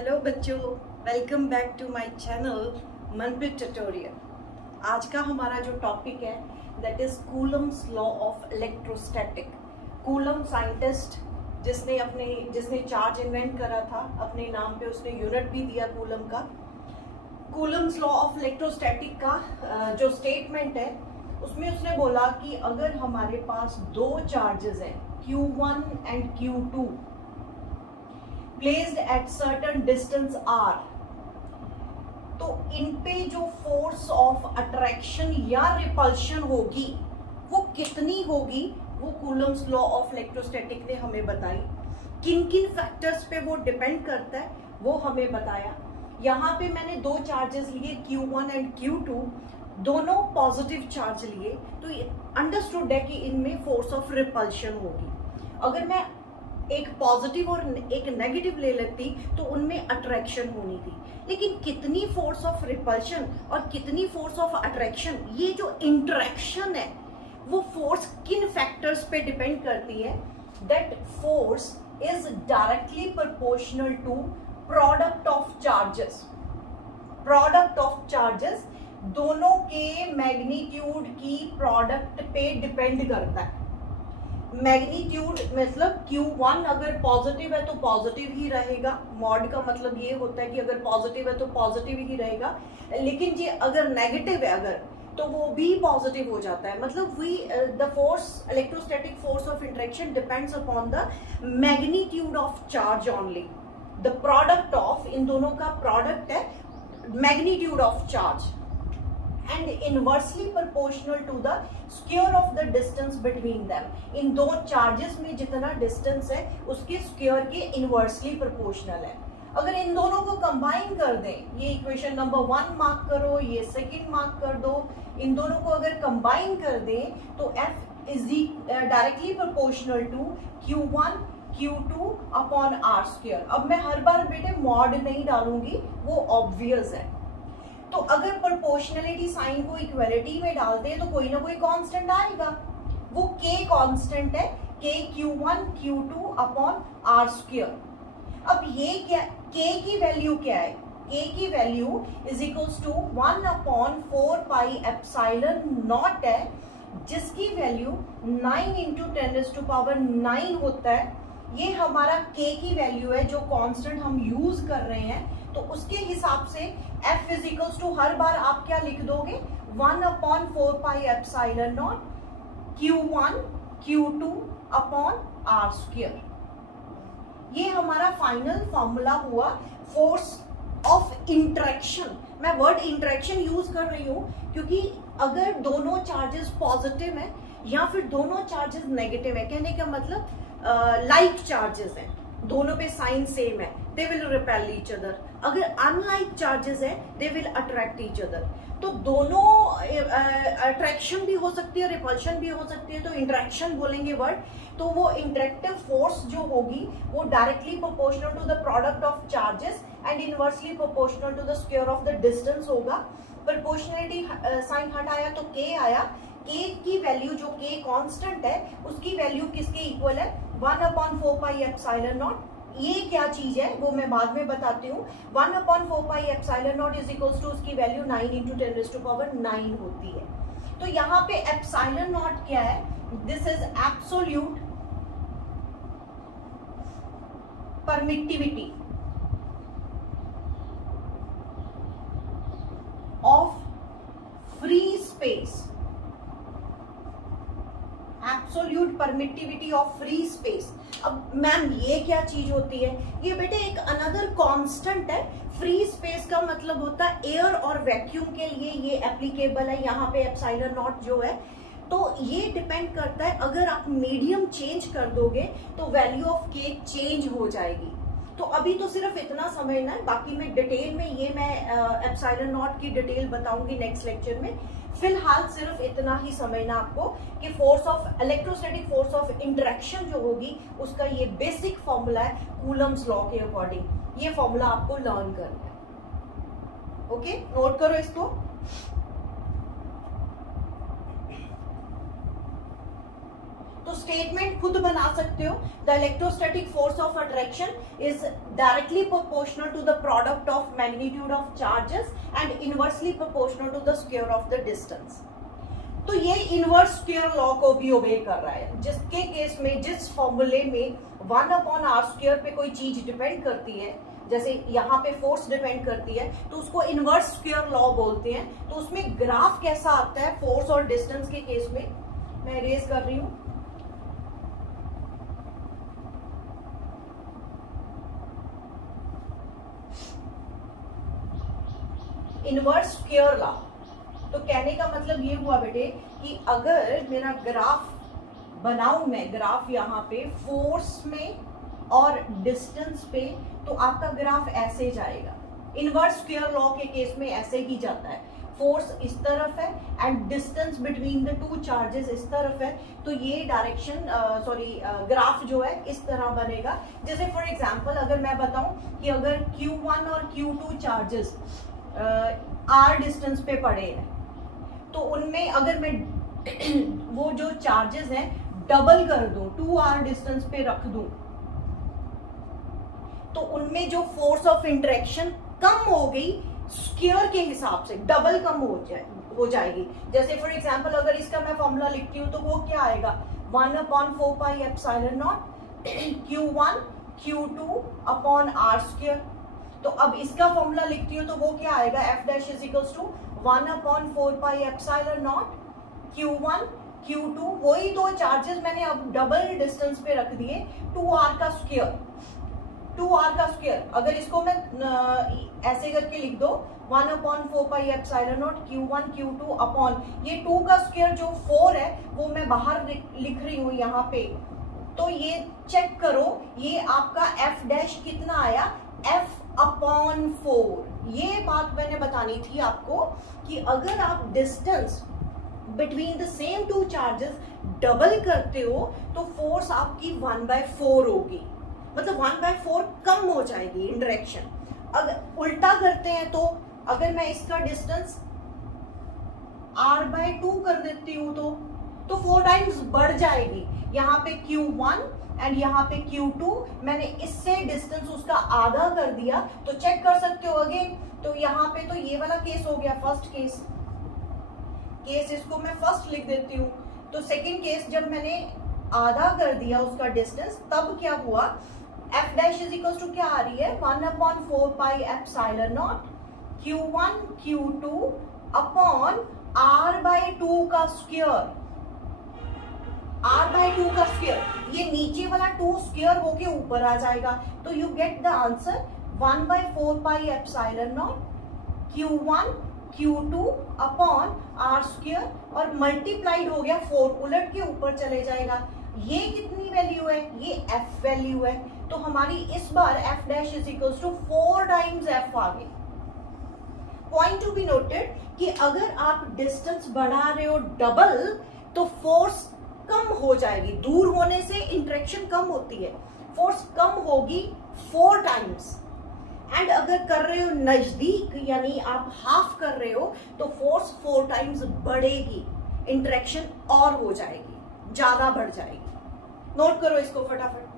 Hello बच्चों, welcome back to my channel Manpreet tutorial. आज का हमारा जो टॉपिक है that is Coulomb's law of electrostatic. Coulomb scientist जिसने चार्ज इन्वेंट करा था, अपने नाम पे उसने यूनिट भी दिया कूलम का। कूलम्स लॉ ऑफ इलेक्ट्रोस्टैटिक का जो स्टेटमेंट है उसमें उसने बोला कि अगर हमारे पास दो चार्जेस हैं Q1 and Q2 placed at certain distance r, तो इन पे जो फोर्स ऑफ अट्रैक्शन या रिपल्शन होगी वो कितनी होगी, वो कूलम्स लॉ ऑफ इलेक्ट्रोस्टैटिक ने हमें बताई। किन किन फैक्टर्स पे वो डिपेंड करता है वो हमें बताया। यहाँ पे मैंने दो चार्जेस लिए Q1 एंड Q2, दोनों पॉजिटिव चार्ज लिए, तो अंडरस्टूड है कि इनमें फोर्स ऑफ रिपल्शन होगी। अगर मैं एक पॉजिटिव और एक नेगेटिव ले लेती तो उनमें अट्रैक्शन होनी थी, लेकिन कितनी फोर्स ऑफ रिपल्शन और कितनी फोर्स ऑफ अट्रैक्शन, ये जो इंटरेक्शन है वो फोर्स किन फैक्टर्स पे डिपेंड करती है। That force is directly proportional to product of charges. Product of charges दोनों के मैग्नीट्यूड की प्रोडक्ट पे डिपेंड करता है। मैग्नीट्यूड मतलब Q1 अगर पॉजिटिव है तो पॉजिटिव ही रहेगा। मॉड का मतलब ये होता है कि अगर पॉजिटिव है तो पॉजिटिव ही रहेगा, लेकिन ये अगर नेगेटिव है अगर तो वो भी पॉजिटिव हो जाता है। मतलब the force, electrostatic force of interaction depends upon the magnitude of charge only. The product of, इन दोनों का प्रोडक्ट है magnitude of charge, and inversely proportional to the square of the distance between them। इन दो charges में जितना distance है उसके square के इनवर्सली प्रोपोर्शनल है। अगर इन दोनों को कंबाइन कर दें, ये इक्वेशन नंबर 1 मार्क करो, ये सेकंड मार्क कर दो, इन दोनों को अगर कंबाइन कर दें तो F is directly proportional to Q1 Q2 upon R square. अब मैं हर बार बेटे मॉड नहीं डालूंगी, वो ऑब्वियस है। तो अगर प्रोपोर्शनलिटी साइन को इक्वलिटी में डालते हैं तो कोई ना कोई कांस्टेंट आएगा, वो K कांस्टेंट है, K Q1 Q2 upon R square. अब ये क्या, K की वैल्यू क्या है? K की value is equals to 1 upon 4 pi epsilon naught है, जिसकी वैल्यू 9 इंटू 10⁻⁹ होता है। ये हमारा K की वैल्यू है जो कांस्टेंट हम यूज कर रहे हैं, तो उसके हिसाब से F इज इक्वल्स टू हर बार आप क्या लिख दोगे, 1 upon 4 pi epsilon not Q1 Q2 upon R square. ये हमारा फाइनल फॉर्मूला हुआ फोर्स ऑफ इंटरेक्शन। मैं वर्ड इंटरेक्शन यूज कर रही हूं क्योंकि अगर दोनों चार्जेस पॉजिटिव हैं या फिर दोनों चार्जेस नेगेटिव है, कहने का मतलब लाइक चार्जेस हैं, दोनों पे साइन सेम है, they will repel each other. अगर अनलाइक चार्जेस है they will attract each other. तो दोनों अट्रैक्शन भी हो सकती है, रिपल्शन भी हो सकती है, तो इंटरेक्शन बोलेंगे वर्ड। तो वो इंटरेक्टिव फोर्स जो होगी वो directly proportional to the product of charges and inversely proportional to the square of the distance होगा। प्रोपोर्शनलिटी साइन हटाया तो K आया। K की वैल्यू जो K कांस्टेंट है उसकी वैल्यू किसके इक्वल है, 1 अपॉन 4 पाई एप्सिलॉन नॉट। ये क्या चीज है वो मैं बाद में बताती हूँ। 1 upon 4 pi epsilon naught is equals to उसकी वैल्यू 9 इंटू 10⁻⁹ होती है। तो यहाँ पे एप्सिलॉन नॉट क्या है, this is absolute permittivity of free space. Absolute permittivity of free space. अब मैम ये क्या चीज होती है, ये बेटे एक अनदर कांस्टेंट है। फ्री स्पेस का मतलब होता है एयर और वैक्यूम के लिए ये एप्लीकेबल है। यहाँ पे एप्सिलॉन नॉट जो है, तो ये डिपेंड करता है, अगर आप मीडियम चेंज कर दोगे तो वैल्यू ऑफ K चेंज हो जाएगी। तो अभी तो सिर्फ इतना समझना है, बाकी मैं डिटेल में ये मैं एप्सिलॉन नॉट की डिटेल बताऊंगी नेक्स्ट लेक्चर में। फिलहाल सिर्फ इतना ही समझना आपको कि force of electrostatic force of interaction जो होगी उसका ये बेसिक फॉर्मूला है कूलम्स लॉ के अकॉर्डिंग। ये फॉर्मूला आपको लर्न करना है। ओके, नोट करो इसको। तो स्टेटमेंट खुद बना सकते हो, the electrostatic force of attraction is directly proportional to the product of magnitude of charges and inversely proportional to the square of the distance. तो ये इनवर्स स्क्वायर लॉ को भी ओबे कर रहा है, जिसके केस में जिस फॉर्मूले में 1/r² पे कोई चीज डिपेंड करती है, जैसे यहाँ पे फोर्स डिपेंड करती है, तो उसको इनवर्स स्क्वायर लॉ बोलते हैं। तो उसमें ग्राफ कैसा आता है फोर्स और डिस्टेंस के केस में, मैं इरेज कर रही हूं। इनवर्स स्क्वायर लॉ, तो कहने का मतलब ये हुआ बेटे कि अगर मेरा ग्राफ बनाऊं, मैं ग्राफ यहाँ पे फोर्स में और डिस्टेंस पे, तो आपका ग्राफ ऐसे जाएगा। इनवर्स स्क्वायर लॉ के केस में ऐसे ही जाता है, फोर्स इस तरफ है and distance between the two charges इस तरफ है, तो ये डायरेक्शन ग्राफ जो है इस तरह बनेगा। जैसे फॉर एग्जांपल अगर मैं बताऊं कि अगर Q1 और Q2 चार्जेस r डिस्टेंस पे पड़े हैं, तो उनमें अगर मैं वो जो चार्जेस हैं डबल कर दूं, 2r डिस्टेंस पे रख दूं, तो उनमें जो फोर्स ऑफ इंटरेक्शन कम हो गई, स्क्वायर के हिसाब से डबल कम हो जाएगी। जैसे फॉर एग्जांपल अगर इसका मैं फॉर्मूला लिखती हूं तो वो क्या आएगा, 1/4πε0 Q1 Q2 अपॉन r²। तो अब इसका फॉर्मूला लिखती हूँ तो वो क्या आएगा, f' is equals to 1/4πε0 Q1 Q2, वही दो चार्जेस मैंने अब डबल डिस्टेंस पे रख दिए, 2r का स्क्वायर, 2r का स्क्वायर। अगर इसको मैं ऐसे करके लिख दो 1/4πε0 Q1 Q2 अपॉन ये 2 का स्क्वायर जो 4 है वो मैं बाहर लिख रही हूँ यहाँ पे, तो ये चेक करो, ये आपका f' कितना आया, f/4। ये बात मैंने बतानी थी आपको कि अगर आप distance between the same two charges double करते हो तो फोर्स आपकी 1/4 होगी, मतलब 1/4 कम हो जाएगी इन डायरेक्शन। अगर उल्टा करते हैं तो अगर मैं इसका डिस्टेंस r/2 कर देती हूं तो 4 टाइम्स बढ़ जाएगी। यहाँ पे Q1 एंड यहाँ पे Q2, मैंने इससे डिस्टेंस उसका आधा कर दिया, तो चेक कर सकते हो अगेन। तो यहाँ पे तो ये वाला केस हो गया फर्स्ट केस, इसको मैं फर्स्ट लिख देती हूँ। तो सेकंड केस जब मैंने आधा कर दिया उसका डिस्टेंस, तब क्या हुआ, f' इज इक्वल टू क्या आ रही है, 1/4πε0 Q1 Q2 अपॉन r/2 का स्क्वायर, r/2 का स्क्वायर, ये नीचे वाला 2 स्क्वायर होके ऊपर आ जाएगा, तो you get the answer 1/4πε0 Q1 Q2 upon r², और मल्टीप्लाइड हो गया 4, उलट के ऊपर चले जाएगा। ये कितनी वैल्यू है, ये f वैल्यू है, तो हमारी इस बार f' is equal to 4 times f आ गई। पॉइंट टू बी नोटेड कि अगर आप डिस्टेंस बढ़ा रहे हो डबल, तो फोर्स कम हो जाएगी, दूर होने से इंटरेक्शन कम होती है, फोर्स कम होगी 4 टाइम्स। एंड अगर कर रहे हो नजदीक, यानी आप हाफ कर रहे हो, तो फोर्स 4 टाइम्स बढ़ेगी, इंटरेक्शन और हो जाएगी, ज्यादा बढ़ जाएगी। नोट करो इसको फटाफट।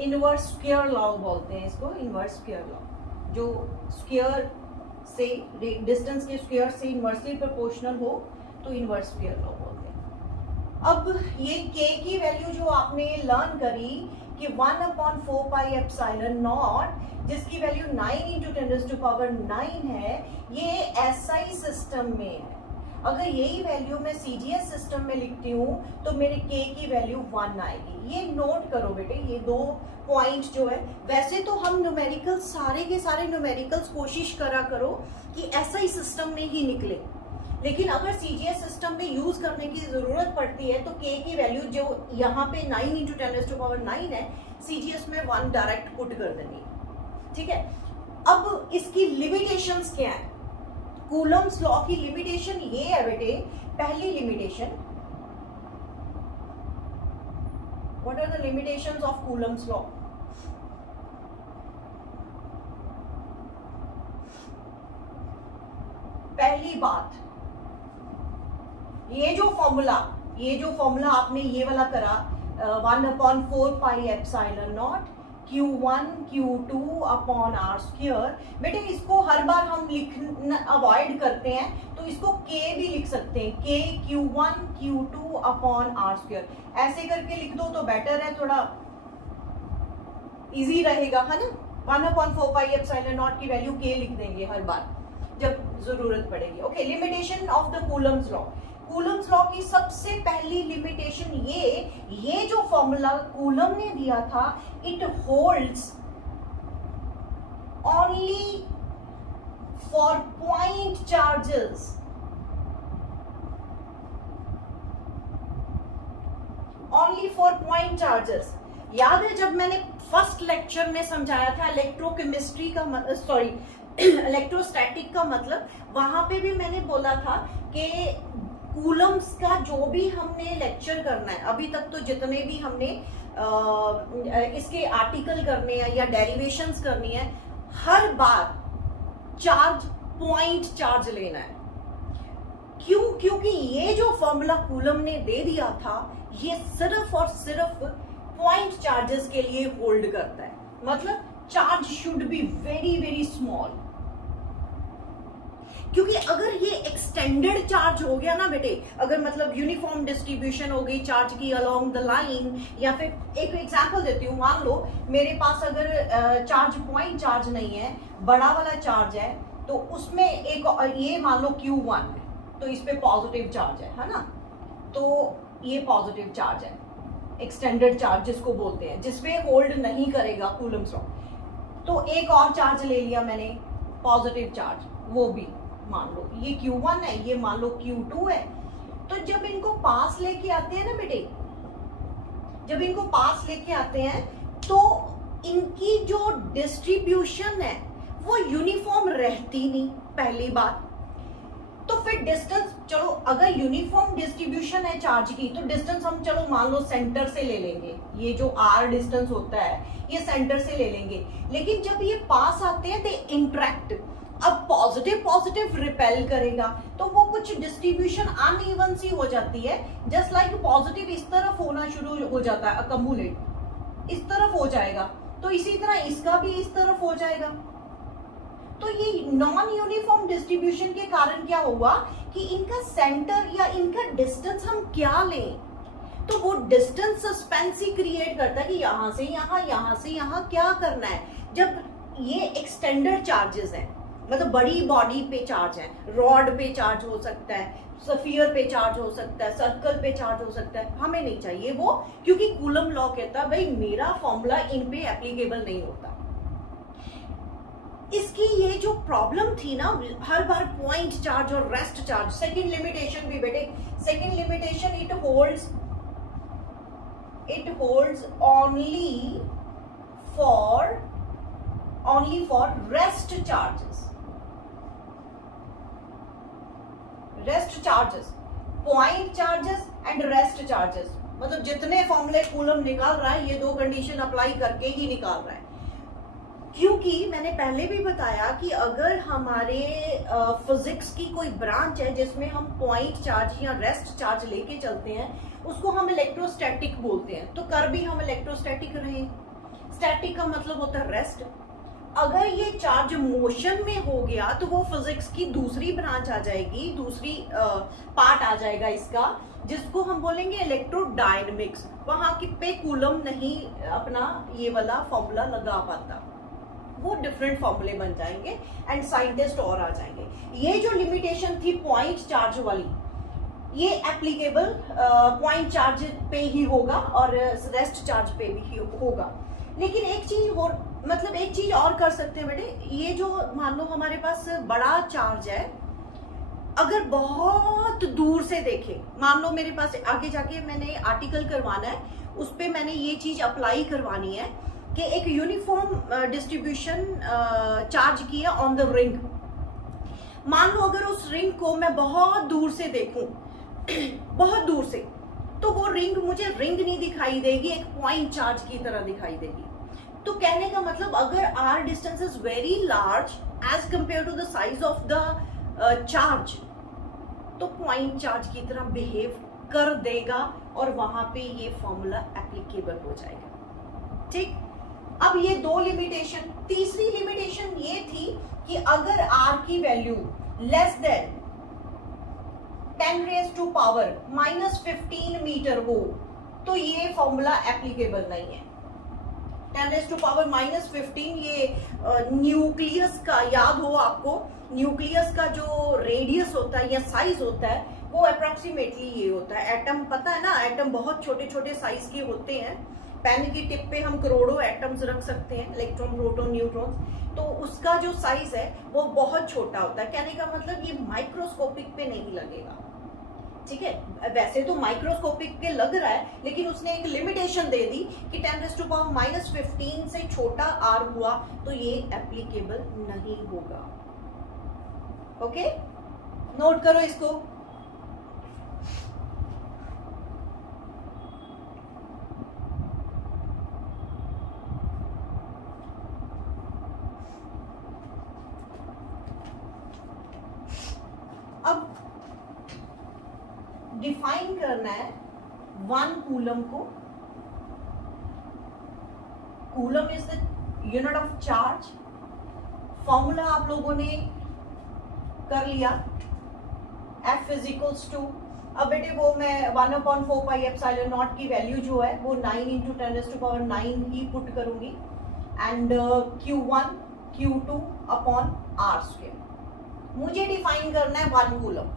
इनवर्स स्क्वायर लॉ बोलते हैं इसको, इनवर्स स्क्वायर लॉ, जो स्क्वायर से डिस्टेंस के स्क्वायर से इनवर्सली प्रोपोर्शनल हो तो इनवर्स स्क्वायर लॉ बोलते हैं। अब ये k की वैल्यू जो आपने लर्न करी कि 1/4πε0, जिसकी वैल्यू 9 × 10⁹ है, ये SI सिस्टम में है। अगर यही वैल्यू मैं CGS सिस्टम में लिखती हूँ तो मेरे k की वैल्यू 1 आएगी। ये नोट करो बेटे, ये 2 पॉइंट जो है, वैसे तो हम न्यूमेरिकल्स सारे के सारे न्यूमेरिकल्स कोशिश करा करो कि SI सिस्टम में ही निकले, लेकिन अगर CGS सिस्टम में यूज करने की जरूरत पड़ती है तो k की वैल्यू जो यहाँ पे 9 × 10⁹ है, CGS में 1 डायरेक्ट पुट कर देनी, ठीक है। अब इसकी लिमिटेशंस क्या है, कूलम्स लॉ की लिमिटेशन ये है बेटे, पहली limitation what are the limitations of Coulomb's law? पहली बात, ये जो फॉर्मूला आपने ये वाला करा 1/4πε0 Q1 Q2 upon are square, बेटे इसको हर बार हम लिखना अवॉइड करते हैं, तो इसको K भी लिख सकते हैं, K Q1 Q2 upon are square, ऐसे करके लिख दो तो बेटर है, थोड़ा इजी रहेगा, है ना। 1/4πε0 की वैल्यू K लिख देंगे हर बार जब जरूरत पड़ेगी। Okay, limitation of the Coulomb's law. Coulomb's law की सबसे पहली लिमिटेशन ये जो फॉर्मूला कूलम ने दिया था, it holds only for point charges. Only for point charges. याद है जब मैंने फर्स्ट लेक्चर में समझाया था इलेक्ट्रोकेमिस्ट्री का इलेक्ट्रोस्टैटिक का मतलब, वहां पे भी मैंने बोला था कि कूलम्स का जो भी हमने लेक्चर करना है, अभी तक तो जितने भी हमने इसके आर्टिकल करने हैं या डेरिवेशंस करनी है, हर बार चार्ज पॉइंट चार्ज लेना है। क्यों? क्योंकि ये जो फॉर्मूला कूलम ने दे दिया था, ये सिर्फ और सिर्फ पॉइंट चार्जेस के लिए होल्ड करता है, मतलब charge should be very very small. क्योंकि अगर ये एक्सटेंडेड चार्ज हो गया ना बेटे, अगर मतलब यूनिफॉर्म डिस्ट्रीब्यूशन हो गई चार्ज की अलोंग द लाइन, या फिर एक एग्जांपल देती हूँ, मान लो मेरे पास अगर चार्ज पॉइंट चार्ज नहीं है, बड़ा वाला चार्ज है, तो उसमें एक ये मान लो Q1 है, तो इस पे पॉजिटिव चार्ज है ना, तो ये पॉजिटिव चार्ज है, एक्सटेंडेड चार्ज जिसको बोलते हैं, जिसपे होल्ड नहीं करेगा कूलम्स लॉ। तो एक और चार्ज ले लिया मैंने, पॉजिटिव चार्ज, वो भी मान लो ये Q1 है, ये मान लो Q2 है। तो जब इनको पास लेके आते हैं ना बेटे, जब इनको पास लेके आते हैं तो इनकी जो डिस्ट्रीब्यूशन है वो यूनिफॉर्म रहती नहीं, पहली बात। तो फिर डिस्टेंस, चलो अगर यूनिफॉर्म डिस्ट्रीब्यूशन है चार्ज की, तो डिस्टेंस हम चलो मान लो सेंटर से ले लेंगे, ये जो r डिस्टेंस होता है ये सेंटर से ले लेंगे। लेकिन जब ये पास आते हैं, दे इंटरेक्ट, अब पॉजिटिव पॉजिटिव रिपेल करेगा, तो वो कुछ डिस्ट्रीब्यूशन अनइवन सी हो जाती है, जस्ट लाइक पॉजिटिव इस तरफ होना शुरू हो जाता है, अकम्युलेट इस तरफ हो जाएगा, तो इसी तरह इसका भी इस तरफ हो जाएगा। तो ये नॉन यूनिफॉर्म डिस्ट्रीब्यूशन के कारण क्या हुआ कि इनका सेंटर या इनका डिस्टेंस हम क्या लें, तो वो डिस्टेंस सस्पेंस ही क्रिएट करता है कि यहां से यहां, यहां से यहां क्या करना है। जब ये एक्सटेंडेड चार्जेस हैं, मतलब बड़ी बॉडी पे चार्ज है, रॉड पे चार्ज हो सकता है, स्फीयर पे चार्ज हो सकता है, सर्कल पे चार्ज हो सकता है, हमें नहीं चाहिए वो, क्योंकि कूलम लॉ कहता है भाई मेरा फॉर्मूला इन पे एप्लीकेबल नहीं होता। इसकी ये जो प्रॉब्लम थी ना, हर बार पॉइंट चार्ज और रेस्ट चार्ज। सेकंड लिमिटेशन भी बेटे, second limitation, it holds only for rest charges. Rest charges, point charges and rest charges, मतलब जितने फॉर्मूले कूलम निकाल रहा है ये दो कंडीशन अप्लाई करके ही निकाल रहा है। क्योंकि मैंने पहले भी बताया कि अगर हमारे फिजिक्स की कोई ब्रांच है जिसमें हम पॉइंट चार्ज या रेस्ट चार्ज लेके चलते हैं, उसको हम इलेक्ट्रोस्टैटिक बोलते हैं। तो कर भी हम इलेक्ट्रोस्टैटिक रहे, स्टैटिक का मतलब होता है रेस्ट। अगर ये चार्ज मोशन में हो गया तो वो फिजिक्स की दूसरी ब्रांच आ जाएगी, दूसरी पार्ट आ जाएगा इसका, जिसको हम बोलेंगे इलेक्ट्रोडायनेमिक्स। वहां पे कूलम नहीं अपना ये वाला फॉर्मूला लगा पाता, वो डिफरेंट फॉर्मूले बन जाएंगे एंड साइंटिस्ट और आ जाएंगे। ये जो लिमिटेशन थी पॉइंट चार्ज वाली, ये एप्लीकेबल पॉइंट चार्ज पे ही होगा और रेस्ट चार्ज पे भी होगा। लेकिन एक चीज और, मतलब एक चीज और कर सकते हैं बेटे, ये जो मान लो हमारे पास बड़ा चार्ज है, अगर बहुत दूर से देखें, मान लो मेरे पास आगे जाके मैंने आर्टिकल करवाना है, उस पे मैंने ये चीज अप्लाई करवानी है कि एक यूनिफॉर्म डिस्ट्रीब्यूशन चार्ज किया ऑन द रिंग। मान लो अगर उस रिंग को मैं बहुत दूर से देखूं बहुत दूर से, तो तो वो रिंग मुझे रिंग नहीं दिखाई देगी, एक पॉइंट चार्ज की तरह दिखाई देगी। तो कहने का मतलब अगर R distance is very large as compare to the size of the charge, तो पॉइंट चार्ज की तरह बिहेव कर देगा और वहां पे ये फॉर्मूला एप्लीकेबल हो जाएगा। ठीक, अब ये दो लिमिटेशन। तीसरी लिमिटेशन ये थी कि अगर आर की वैल्यू लेस देन 10⁻⁻15 मीटर हो तो ये फॉर्मूला एप्लीकेबल नहीं है। 10⁻⁻15 ये न्यूक्लियस का, याद हो आपको, न्यूक्लियस का जो रेडियस होता है या साइज होता है वो अप्रोक्सीमेटली ये होता है। एटम पता है ना, एटम बहुत छोटे छोटे साइज के होते हैं। पेन की टिप पे हम करोड़ों एटम्स रख सकते हैं, इलेक्ट्रॉन, प्रोटॉन, न्यूट्रॉन, तो उसका जो साइज है वो बहुत छोटा होता है। कहने का मतलब ये माइक्रोस्कोपिक पे नहीं लगेगा। ठीक है, वैसे तो माइक्रोस्कोपिक पे लग रहा है, लेकिन उसने एक लिमिटेशन दे दी कि 10⁻⁻15 से छोटा आर हुआ तो ये एप्लीकेबल नहीं होगा। ओके, नोट करो इसको। अब डिफाइन करना है 1 कूलम को। Coulomb is the unit of charge. Formula आप लोगों ने कर लिया, F इज टू, अब बेटे वो मैं 1/4πε0 की वैल्यू जो है वो 9 × 10⁹ ही पुट करूंगी and Q1 Q2 upon R²। मुझे डिफाइन करना है 1 कूलम।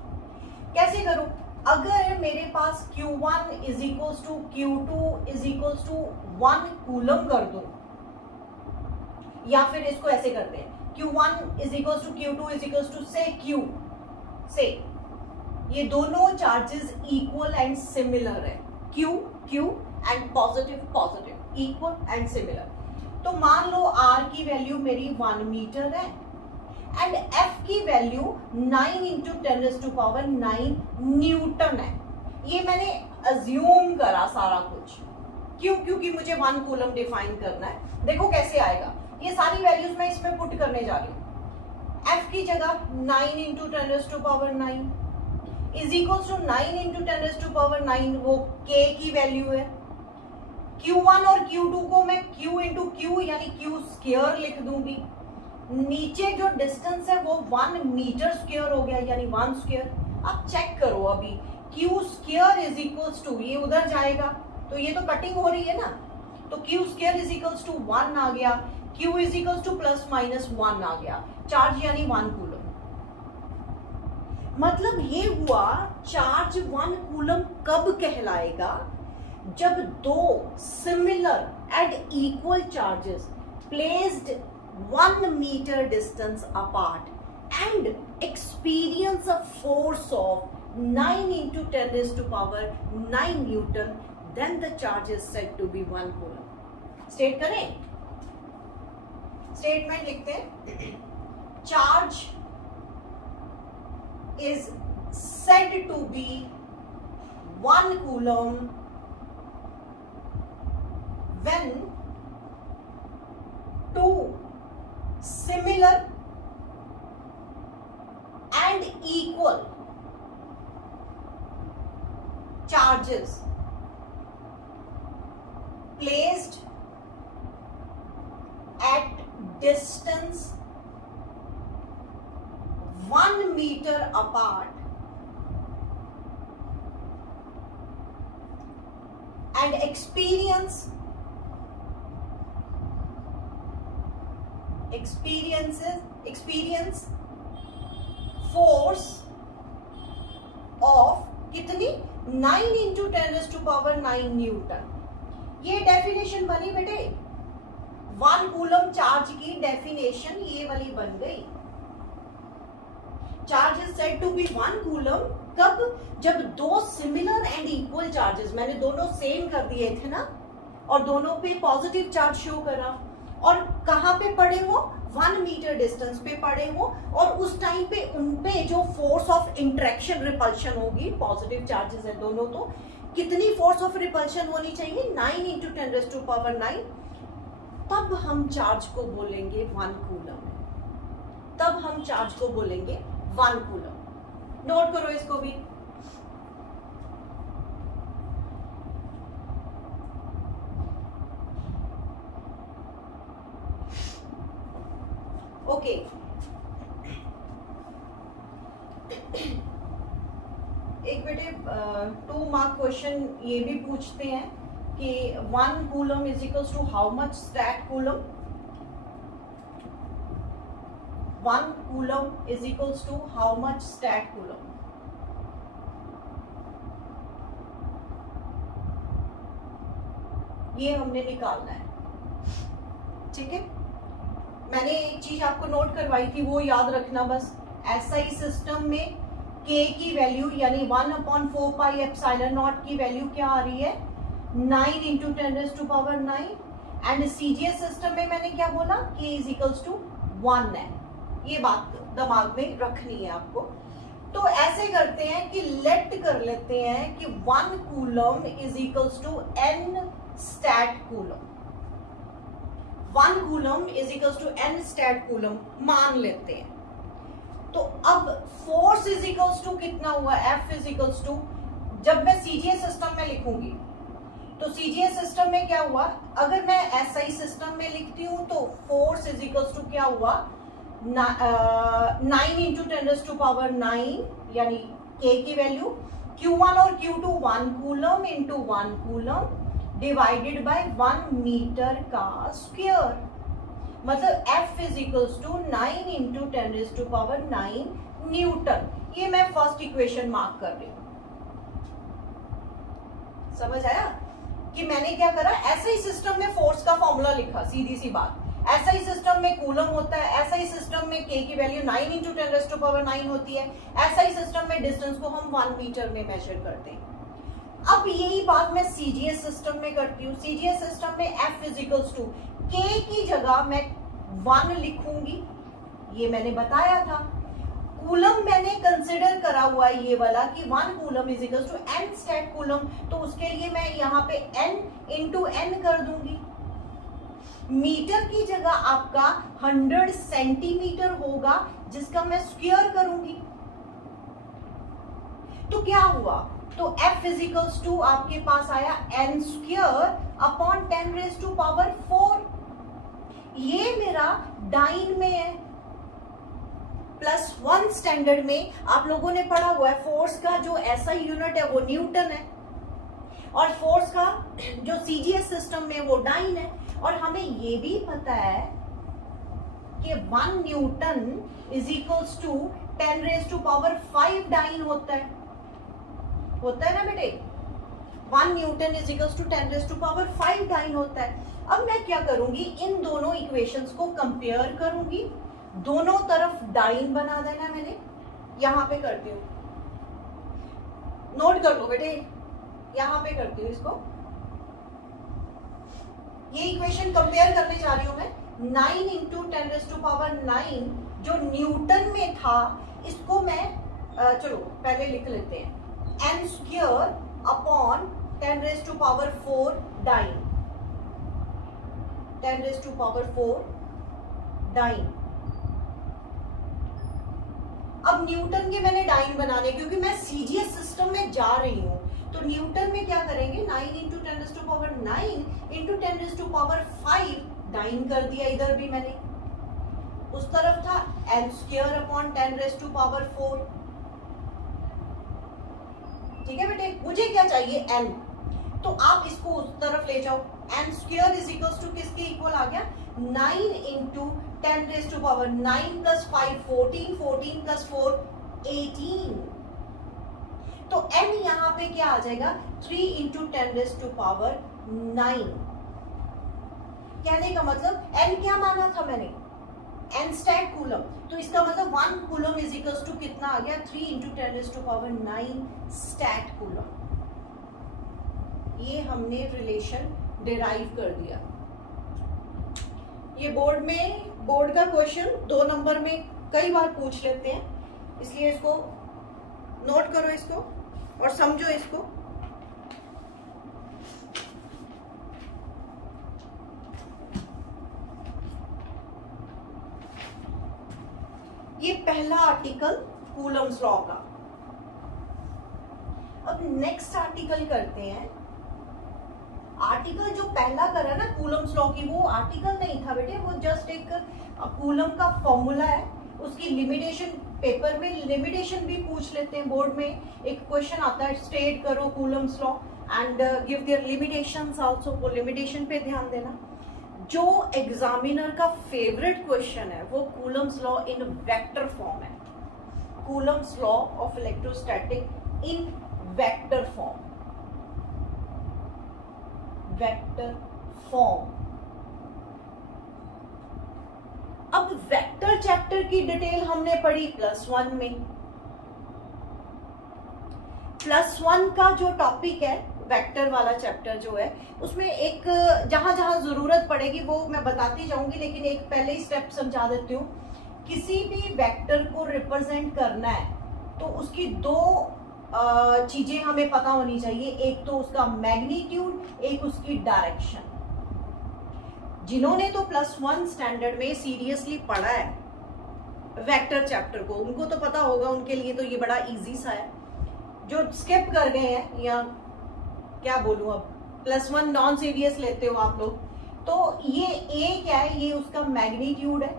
कैसे करूं? अगर मेरे पास Q1 is equals to Q2 is equals to 1 coulomb कर दूं, या फिर इसको ऐसे करते हैं, Q1 is equals to Q2 is equals to से Q, से ये दोनों चार्जेस इक्वल एंड सिमिलर है, Q Q and positive positive, equal and similar. तो मान लो R की वैल्यू मेरी 1 मीटर है एंड F की वैल्यू 9 × 10⁹ न्यूटन है। ये मैंने अज्यूम करा सारा कुछ, क्यों? क्योंकि मुझे 1 कूलम डिफाइन करना है। देखो कैसे आएगा, ये सारी वैल्यूज मैं इसमें पुट करने जा रही हूं। F की जगह 9 × 10⁹ इज इक्वल्स टू 9 × 10⁹, वो K की वैल्यू है। Q1 और Q2 को मैं Q × Q यानी Q² लिख दूंगी। नीचे जो डिस्टेंस है वो 1 मीटर स्क्वायर हो गया, यानी 1²। अब चेक करो, अभी Q² इज इक्वल्स टू, ये उधर जाएगा तो ये तो कटिंग हो रही है ना, तो Q² इज इक्वल्स टू 1 आ गया, Q इज इक्वल्स टू ±1 आ गया, चार्ज यानी 1 कूलम। मतलब ये हुआ चार्ज 1 कूलम कब कहलाएगा? जब दो similar and equal charges placed 1 meter distance apart and experience a force of 9 × 10⁹ Newton, then the charge is said to be 1 coulomb. State करें, स्टेटमेंट लिखते हैं, charge is said to be 1 coulomb when two similar and equal charges placed at distance 1 meter apart and experience force of कितनी 9 × 10⁹ Newton. ये definition बनी बेटे, 1 coulomb charge की definition ये वाली बन गई। Charge is said to be 1 coulomb कब? जब दो सिमिलर एंड इक्वल चार्जेस, मैंने दोनों सेम कर दिए थे ना, और दोनों पे पॉजिटिव चार्ज शो करा, और कहां पे पड़े वो? 1 मीटर डिस्टेंस पे पड़े वो, और उस टाइम पे उनपे जो फोर्स ऑफ इंटरेक्शन रिपल्शन होगी, पॉजिटिव चार्जेस है दोनों, तो कितनी फोर्स ऑफ रिपल्शन होनी चाहिए? 9 इंटू 10⁻⁹। तब हम चार्ज को बोलेंगे 1 कूलम। तब हम चार्ज को बोलेंगे 1 कूलम। नोट करो इसको भी। ओके, एक बेटे 2 मार्क क्वेश्चन ये भी पूछते हैं कि 1 coulomb is equals to how much stat coulomb? 1 coulomb is equals to how much stat coulomb? ये हमने निकालना है, ठीक है। मैंने एक चीज आपको नोट करवाई थी, वो याद रखना बस। एसआई सिस्टम में के की वैल्यू यानी 1/4 पाई एप्सिलॉन नॉट की वैल्यू क्या आ रही है? 9 इंटू 10⁻⁹। एंड सीजीएस सिस्टम में मैंने क्या बोला? के इज इक्वल्स टू 1 है। ये बात दिमाग में रखनी है आपको। तो ऐसे करते हैं कि लेट कर लेते हैं कि 1 coulomb is equals to n stat coulomb. 1 coulomb is equals to n stat coulomb मान लेते हैं। तो अब फोर्स इज इक्वल्स टू कितना हुआ? F इज इक्वल्स टू, जब मैं सीजीएस सिस्टम में लिखूंगी तो सीजीएस सिस्टम में क्या हुआ? अगर मैं एसआई सिस्टम में लिखती हूं तो फोर्स इज इक्वल्स टू क्या हुआ? 9 इंटू 10⁻⁹ यानी के की वैल्यू, Q1 और Q2 1 coulomb into 1 coulomb divided by 1 metre का स्क्वायर। मतलब F is equals to 9 into 10⁻⁹ newton. ये मैं फर्स्ट इक्वेशन मार्क कर रही हूं। समझ आया कि मैंने क्या करा? एसआई सिस्टम में फोर्स का फॉर्मूला लिखा, सीधी सी बात। एसआई सिस्टम में कूलम होता है, एसआई सिस्टम में के की वैल्यू 9 इंटू 10⁻⁹ होती है, एसआई सिस्टम में डिस्टेंस को हम 1 मीटर में मेजर करते हैं। अब यही बात मैं सीजीएस सिस्टम में करती हूँ। सीजीएस सिस्टम में F इज इक्वल्स टू के की जगह मैं 1 लिखूंगी, ये मैंने बताया था। कूलम मैंने कंसिडर करा हुआ है ये वाला कि 1 coulomb is equals to n stat coulomb, तो उसके लिए मैं यहाँ पे n इंटू n कर दूंगी। मीटर की जगह आपका 100 सेंटीमीटर होगा, जिसका मैं स्क्वायर करूंगी। तो क्या हुआ? तो F इज इक्वल्स टू आपके पास आया n स्क्वायर अपॉन 10⁻⁴। ये मेरा डाइन में है। +1 स्टैंडर्ड में आप लोगों ने पढ़ा हुआ है फोर्स का जो ऐसा यूनिट है वो न्यूटन है, और फोर्स का जो सीजीएस सिस्टम में वो डाइन है। और हमें ये भी पता है कि 1 newton is equals to 10⁵ dyne होता है ना बेटे? 1 newton is equals to 10⁵ dyne होता है। अब मैं क्या करूंगी? इन दोनों इक्वेशंस को कंपेयर करूंगी, दोनों तरफ डाइन बना देना। मैंने यहां पे करती हूं, नोट कर लो बेटे, यहां पे करती हूं इसको। ये इक्वेशन कंपेयर करने जा रही हूं मैं। 9 इंटू 10⁻⁹ जो न्यूटन में था, इसको मैं चलो पहले लिख लेते हैं, n square upon 10⁴ dyne. 10⁴ dyne. अब न्यूटन के मैंने डाइन बनाने, क्योंकि मैं सीजीएस सिस्टम में जा रही हूं, तो न्यूटन में क्या करेंगे? 9 इंटू 10⁻⁹ इंटू 10⁵ डाइन कर दिया। इधर भी मैंने, उस तरफ था n स्क्वायर अपॉन 10⁴। ठीक है बेटे, मुझे क्या चाहिए? n, तो आप इसको उस तरफ ले जाओ। n square is equals to किसके इक्वल आ गया? 9 इंटू 10⁻⁹ प्लस 5 14, 14 प्लस 4 18। तो n यहां पे क्या आ जाएगा? 3 इंटू 10⁻⁹। कहने का मतलब n क्या माना था मैंने? n stat coulomb. तो इसका मतलब 1 कूलम इज इक्वल्स टू कितना आ गया? 3 इंटू 10⁻⁹ स्टैट कूलम। ये हमने रिलेशन डिराइव कर दिया। ये बोर्ड का क्वेश्चन 2 नंबर में कई बार पूछ लेते हैं, इसलिए इसको नोट करो इसको और समझो इसको। ये पहला आर्टिकल कूलम्स लॉ का। अब नेक्स्ट आर्टिकल करते हैं। आर्टिकल जो पहला करा ना कूलम्स लॉ की, वो आर्टिकल नहीं था बेटे, वो जस्ट एक कूलम का फॉर्मूला है। उसकी लिमिटेशन, पेपर में लिमिटेशन भी पूछ लेते हैं, बोर्ड में एक क्वेश्चन आता है, स्टेट करो Coulomb's law and give their limitations also. वो लिमिटेशन पे ध्यान देना। जो एग्जामिनर का फेवरेट क्वेश्चन है वो Coulomb's law in vector form है। Coulomb's law of electrostatic in vector form, vector form. अब वेक्टर चैप्टर की डिटेल हमने पढ़ी +1 में। +1 का जो टॉपिक है वेक्टर वाला चैप्टर जो है, उसमें एक जहां जहां जरूरत पड़ेगी वो मैं बताती जाऊंगी, लेकिन एक पहले ही स्टेप समझा देती हूँ। किसी भी वेक्टर को रिप्रेजेंट करना है तो उसकी दो चीजें हमें पता होनी चाहिए। एक तो उसका मैग्नीट्यूड, एक उसकी डायरेक्शन। जिन्होंने तो +1 स्टैंडर्ड में सीरियसली पढ़ा है वेक्टर चैप्टर को, उनको तो पता होगा, उनके लिए तो ये बड़ा इजी सा है। जो स्किप कर गए हैं, या क्या बोलूं, अब +1 नॉन सीरियस लेते हो आप लोग, तो ये ए क्या है, ये उसका मैग्नीट्यूड है।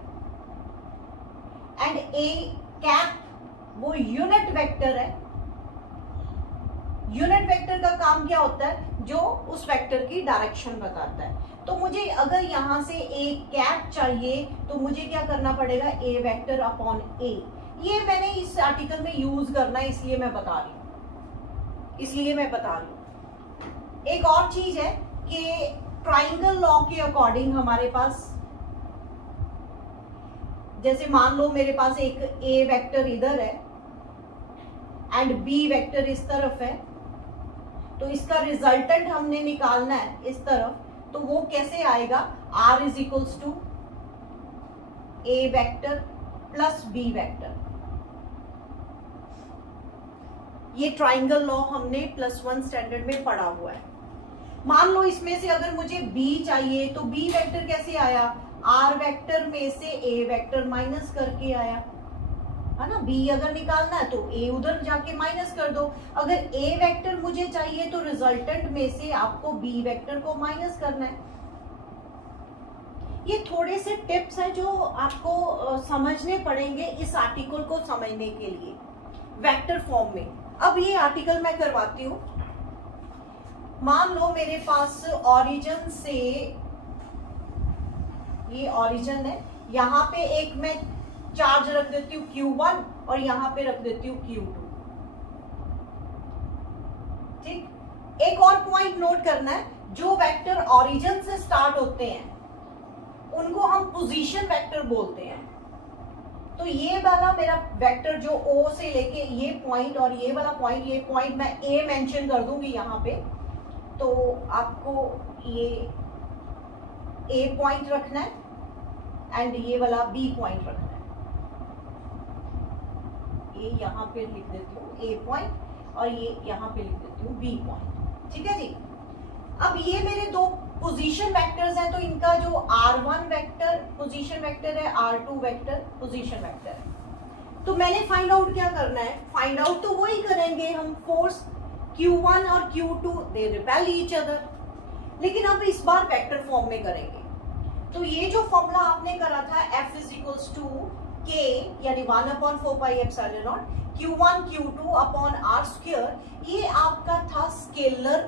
एंड ए कैप वो यूनिट वेक्टर है। यूनिट वेक्टर का काम क्या होता है, जो उस वेक्टर की डायरेक्शन बताता है। तो मुझे अगर यहां से ए कैप चाहिए तो मुझे क्या करना पड़ेगा, ए वेक्टर अपॉन ए। ये मैंने इस आर्टिकल में यूज करना है, इसलिए मैं बता रही हूं। एक और चीज है कि ट्राइंगल लॉ के अकॉर्डिंग हमारे पास, जैसे मान लो मेरे पास एक ए वेक्टर इधर है एंड बी वेक्टर इस तरफ है, तो इसका रिजल्टेंट हमने निकालना है इस तरफ। तो वो कैसे आएगा, R = A vector plus B vector. ये ट्राइंगल लॉ हमने +1 स्टैंडर्ड में पढ़ा हुआ है। मान लो इसमें से अगर मुझे B चाहिए तो B वेक्टर कैसे आया, R वेक्टर में से A वेक्टर माइनस करके आया, है ना। B अगर निकालना है तो A उधर जाके माइनस कर दो। अगर A वेक्टर मुझे चाहिए तो रिजल्टेंट में से आपको B वेक्टर को माइनस करना है। ये थोड़े से टिप्स हैं जो आपको समझने पड़ेंगे इस आर्टिकल को समझने के लिए वेक्टर फॉर्म में। अब ये आर्टिकल मैं करवाती हूं। मान लो मेरे पास ओरिजिन से, ये ओरिजिन है, यहां पे एक मैं चार्ज रख देती हूँ Q1 और यहां पे रख देती हूँ Q2। ठीक। एक और पॉइंट नोट करना है, जो वेक्टर ओरिजिन से स्टार्ट होते हैं उनको हम पोजीशन वेक्टर बोलते हैं। तो ये वाला मेरा वेक्टर जो O से लेके ये पॉइंट और ये वाला पॉइंट, ये पॉइंट मैं A मेंशन कर दूंगी यहां पे, तो आपको ये A पॉइंट रखना है एंड ये वाला B पॉइंट रखना है। ये यहां पे लिख देती हूँ A पॉइंट और ये यहां पे लिख देती हूँ B पॉइंट। ठीक है जी। अब ये मेरे दो पोजीशन वेक्टर्स हैं, तो इनका जो R1 वेक्टर पोजीशन वेक्टर है, R2 वेक्टर पोजीशन वेक्टर है। तो मैंने फाइंड आउट क्या करना है, फाइंड आउट तो वही करेंगे हम, फोर्स Q1 और Q2 they repel each other, लेकिन अब इस बार वेक्टर फॉर्म में करेंगे। तो ये जो फॉर्मूला आपने करा था F = K यानी 1/4πε0 Q1 Q2 अपॉन R², ये आपका था स्केलर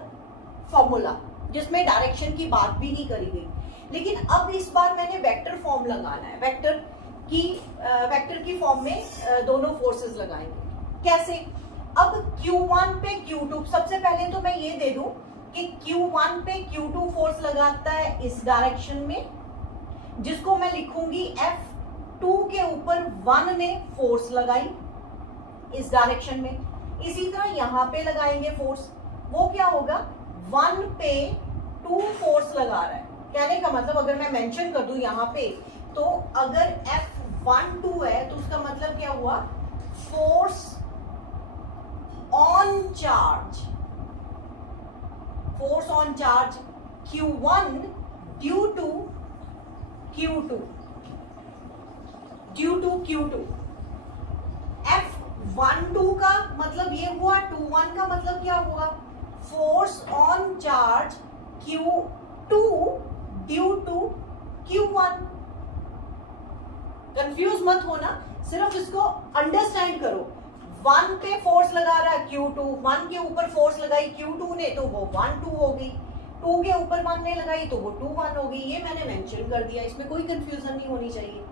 फॉर्मूला जिसमें डायरेक्शन की बात भी नहीं करी गई। लेकिन अब इस बार मैंने वेक्टर फॉर्म लगाना है। वेक्टर की फॉर्म में दोनों फोर्सेस लगाएंगे। कैसे, अब Q1 पे Q2, सबसे पहले तो मैं ये दे दूं कि Q1 पे Q2 फोर्स लगाता है इस डायरेक्शन में, जिसको मैं लिखूंगी F2 के ऊपर 1 ने फोर्स लगाई इस डायरेक्शन में। इसी तरह यहां पे लगाएंगे फोर्स, वो क्या होगा, 1 पे 2 फोर्स लगा रहा है। कहने का मतलब अगर मैं मेंशन कर दूं यहां पे, तो अगर F12 है तो उसका मतलब क्या हुआ, force on charge, force on charge Q1 due to Q2, 1 2 का मतलब ये हुआ, 2 1 का मतलब क्या हुआ, force on charge Q2 due to Q1। Confuse मत होना, सिर्फ इसको अंडरस्टैंड करो। 1 पे फोर्स लगा रहा है Q2, 1 के ऊपर फोर्स लगाई Q2 ने तो वो 1 2 हो गई, 2 के ऊपर 1 ने लगाई तो वो 2 1 हो गई। ये मैंने मेंशन कर दिया, इसमें कोई कंफ्यूजन नहीं होनी चाहिए,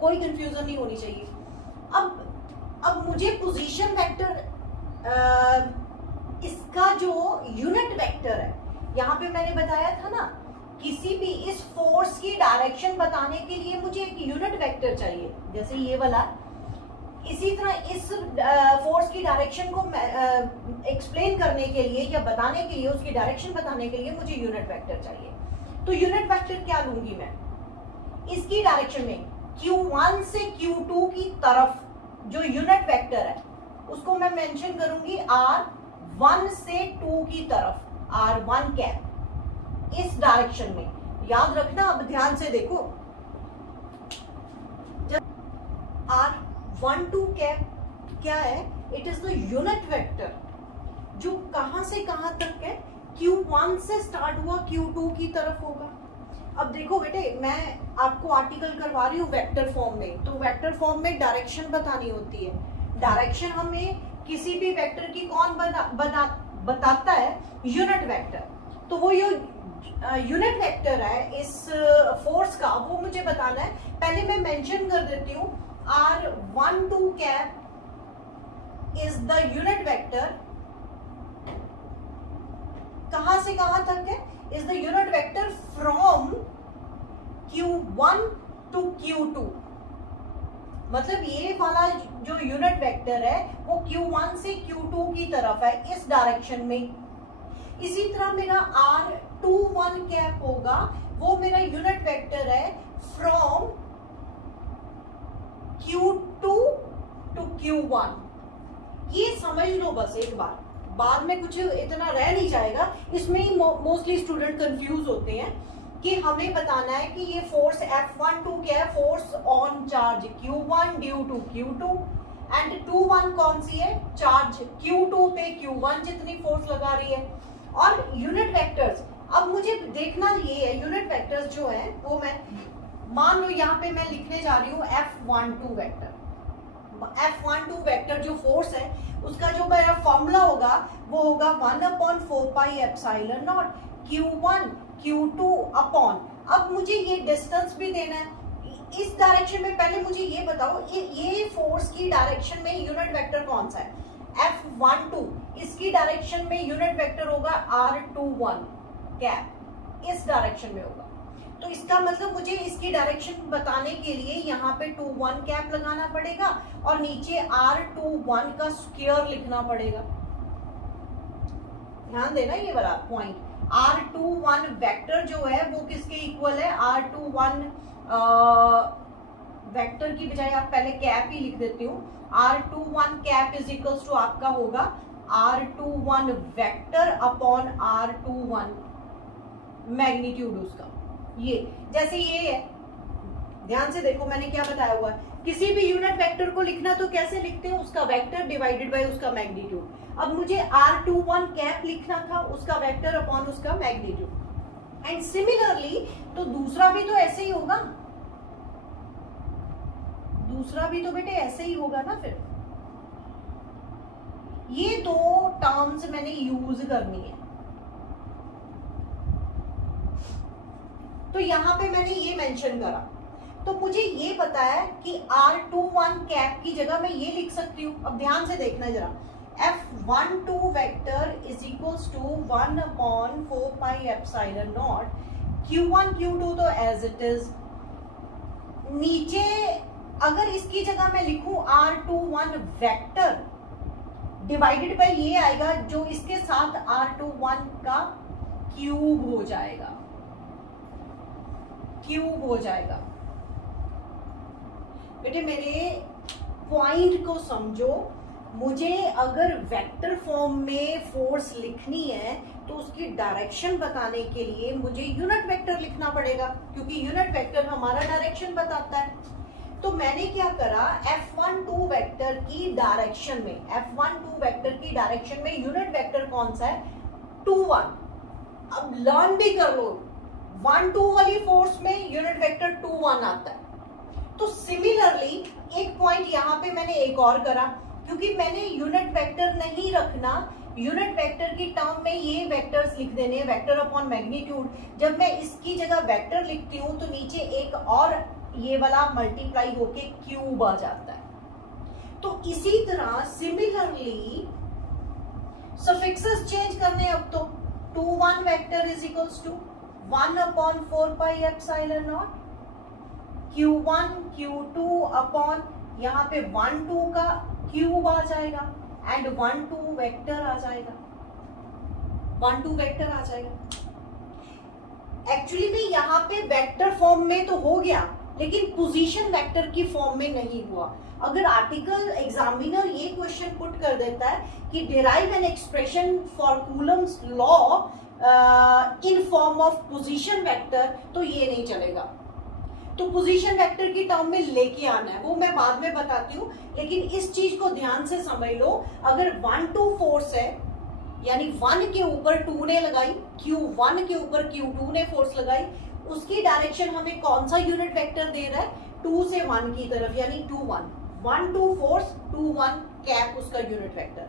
कोई कंफ्यूजन नहीं होनी चाहिए। अब मुझे पोजीशन वेक्टर, इसका जो यूनिट वेक्टर है, यहाँ पे मैंने बताया था ना, किसी भी इस फोर्स की डायरेक्शन बताने के लिए मुझे एक यूनिट वेक्टर चाहिए, जैसे ये वाला। इसी तरह इस फोर्स की डायरेक्शन को एक्सप्लेन करने के लिए या बताने के लिए, उसकी डायरेक्शन बताने के लिए मुझे यूनिट वेक्टर चाहिए। तो यूनिट वेक्टर क्या लूंगी मैं, इसकी डायरेक्शन में Q1 से Q2 की तरफ जो यूनिट वेक्टर है उसको मैं मेंशन करूंगी R1 से 2 की तरफ, R1 कैप, इस डायरेक्शन में। याद रखना, अब ध्यान से देखो, जब R1 2 कैप क्या है, it is the unit vector जो कहां से कहां तक है, Q1 से स्टार्ट हुआ Q2 की तरफ होगा। अब देखो बेटे, मैं आपको आर्टिकल करवा रही हूँ वेक्टर फॉर्म में, तो वेक्टर फॉर्म में डायरेक्शन बतानी होती है। डायरेक्शन हमें किसी भी वेक्टर की कौन बताता है, यूनिट वेक्टर। तो वो यूनिट वेक्टर है इस फोर्स का, वो मुझे बताना है। पहले मैं मेंशन कर देती हूँ, R1 2 cap is the unit vector, कहां से कहां तक है, is the unit vector from Q1 to Q2। मतलब ये वाला जो यूनिट वेक्टर है वो Q1 से Q2 की तरफ है, इस डायरेक्शन में। इसी तरह मेरा R21 कैप होगा, वो मेरा यूनिट वेक्टर है फ्रॉम Q2 to Q1। ये समझ लो बस एक बार, बाद में कुछ इतना रह नहीं जाएगा। इसमें ही मोस्टली स्टूडेंट कंफ्यूज होते हैं कि हमें बताना है कि ये फोर्स F1 2 क्या है, force on charge Q1 due to Q2, and 2 1 कौन सी है, चार्ज Q2 पे Q1 जितनी फोर्स लगा रही है। और यूनिट वेक्टर्स, अब मुझे देखना ये है, यूनिट वेक्टर्स जो है वो मैं मान लो यहाँ पे मैं लिखने जा रही हूँ F12 वेक्टर। F12 वेक्टर जो फोर्स है उसका जो मेरा फॉर्मूला होगा वो होगा 1/4 pi epsilon not Q1 Q2 upon. अब मुझे ये डिस्टेंस भी देना है इस डायरेक्शन में। पहले मुझे ये बताओ, ये फोर्स की डायरेक्शन में यूनिट वेक्टर कौन सा है, F12। इसकी डायरेक्शन में यूनिट वेक्टर होगा R21 कैप, इस डायरेक्शन में होगा। तो इसका मतलब मुझे इसकी डायरेक्शन बताने के लिए यहाँ पे 2 1 कैप लगाना पड़ेगा और नीचे R21 का स्क्वायर लिखना पड़ेगा। ध्यान देना ये वाला पॉइंट, R21 वेक्टर जो है वो किसके इक्वल है, R21 वेक्टर की बजाय आप पहले कैप ही लिख देती हूँ। R21 cap is equals to आपका होगा R21 vector upon R21 magnitude उसका। ये जैसे ये है, ध्यान से देखो मैंने क्या बताया हुआ है, किसी भी यूनिट वेक्टर को लिखना तो कैसे लिखते हैं, उसका वेक्टर डिवाइडेड बाय उसका मैग्नीट्यूड। अब मुझे R21 कैप लिखना था, उसका वेक्टर अपॉन उसका मैग्नीट्यूड। एंड सिमिलरली तो दूसरा भी तो ऐसे ही होगा, दूसरा भी तो बेटे ऐसे ही होगा ना। फिर ये दो टर्म्स मैंने यूज करनी है। तो यहां पे मैंने ये मेंशन करा, तो मुझे ये पता है कि R21 कैप की जगह मैं ये लिख सकती हूँ। अब ध्यान से देखना जरा, F12 vector is equals to 1/4 pi epsilon not Q1 Q2 तो एज इट इज। नीचे अगर इसकी जगह मैं लिखूं R21 वेक्टर डिवाइडेड बाय ये आएगा जो इसके साथ R21 का क्यूब हो जाएगा, क्यूब हो जाएगा। बेटे मेरे पॉइंट को समझो, मुझे अगर वेक्टर फॉर्म में फोर्स लिखनी है तो उसकी डायरेक्शन बताने के लिए मुझे यूनिट वेक्टर लिखना पड़ेगा, क्योंकि यूनिट वेक्टर हमारा डायरेक्शन बताता है। तो मैंने क्या करा, F12 वेक्टर की डायरेक्शन में, F12 वेक्टर की डायरेक्शन में यूनिट वेक्टर कौन सा है, 2 1। अब लर्न भी कर लो, 1 2 वाली फोर्स में यूनिट वेक्टर 2 1 आता है। तो सिमिलरली एक पॉइंट यहाँ पे मैंने एक और करा, क्योंकि मैंने यूनिट वेक्टर नहीं रखना, यूनिट वेक्टर की टर्म में ये वेक्टर्स लिख देने, वेक्टर अपॉन मैग्नीट्यूड। जब मैं इसकी जगह वेक्टर लिखती हूँ तो नीचे एक और ये वाला मल्टीप्लाई होके क्यूब आ जाता है। तो इसी तरह सिमिलरली सफिक्सेस चेंज करने, अब तो 2 1 vector is equals to 1 upon 4 pi epsilon not Q1 Q2 upon यहाँ पे 1 2 का क्यूब आ जाएगा एंड 1 2 वेक्टर आ जाएगा, 1 2 वेक्टर आ जाएगा। एक्चुअली में यहाँ पे वेक्टर फॉर्म में तो हो गया, लेकिन पोजीशन वेक्टर की फॉर्म में नहीं हुआ। अगर आर्टिकल एग्जामिनर ये क्वेश्चन पुट कर देता है कि derive an expression for Coulomb's law in form of position vector, तो ये नहीं चलेगा। तो पोजीशन वेक्टर की टर्म में लेके आना है, वो मैं बाद में बताती हूँ, लेकिन इस चीज को ध्यान से समझ लो। अगर 1 2 फोर्स है, यानी 1 के ऊपर 2 ने लगाई, Q1 के ऊपर Q2 ने फोर्स लगाई, उसकी डायरेक्शन हमें कौन सा यूनिट वेक्टर दे रहा है, 2 से 1 की तरफ, यानी 2 1 1 2 फोर्स 2 1 कैप उसका यूनिट वेक्टर।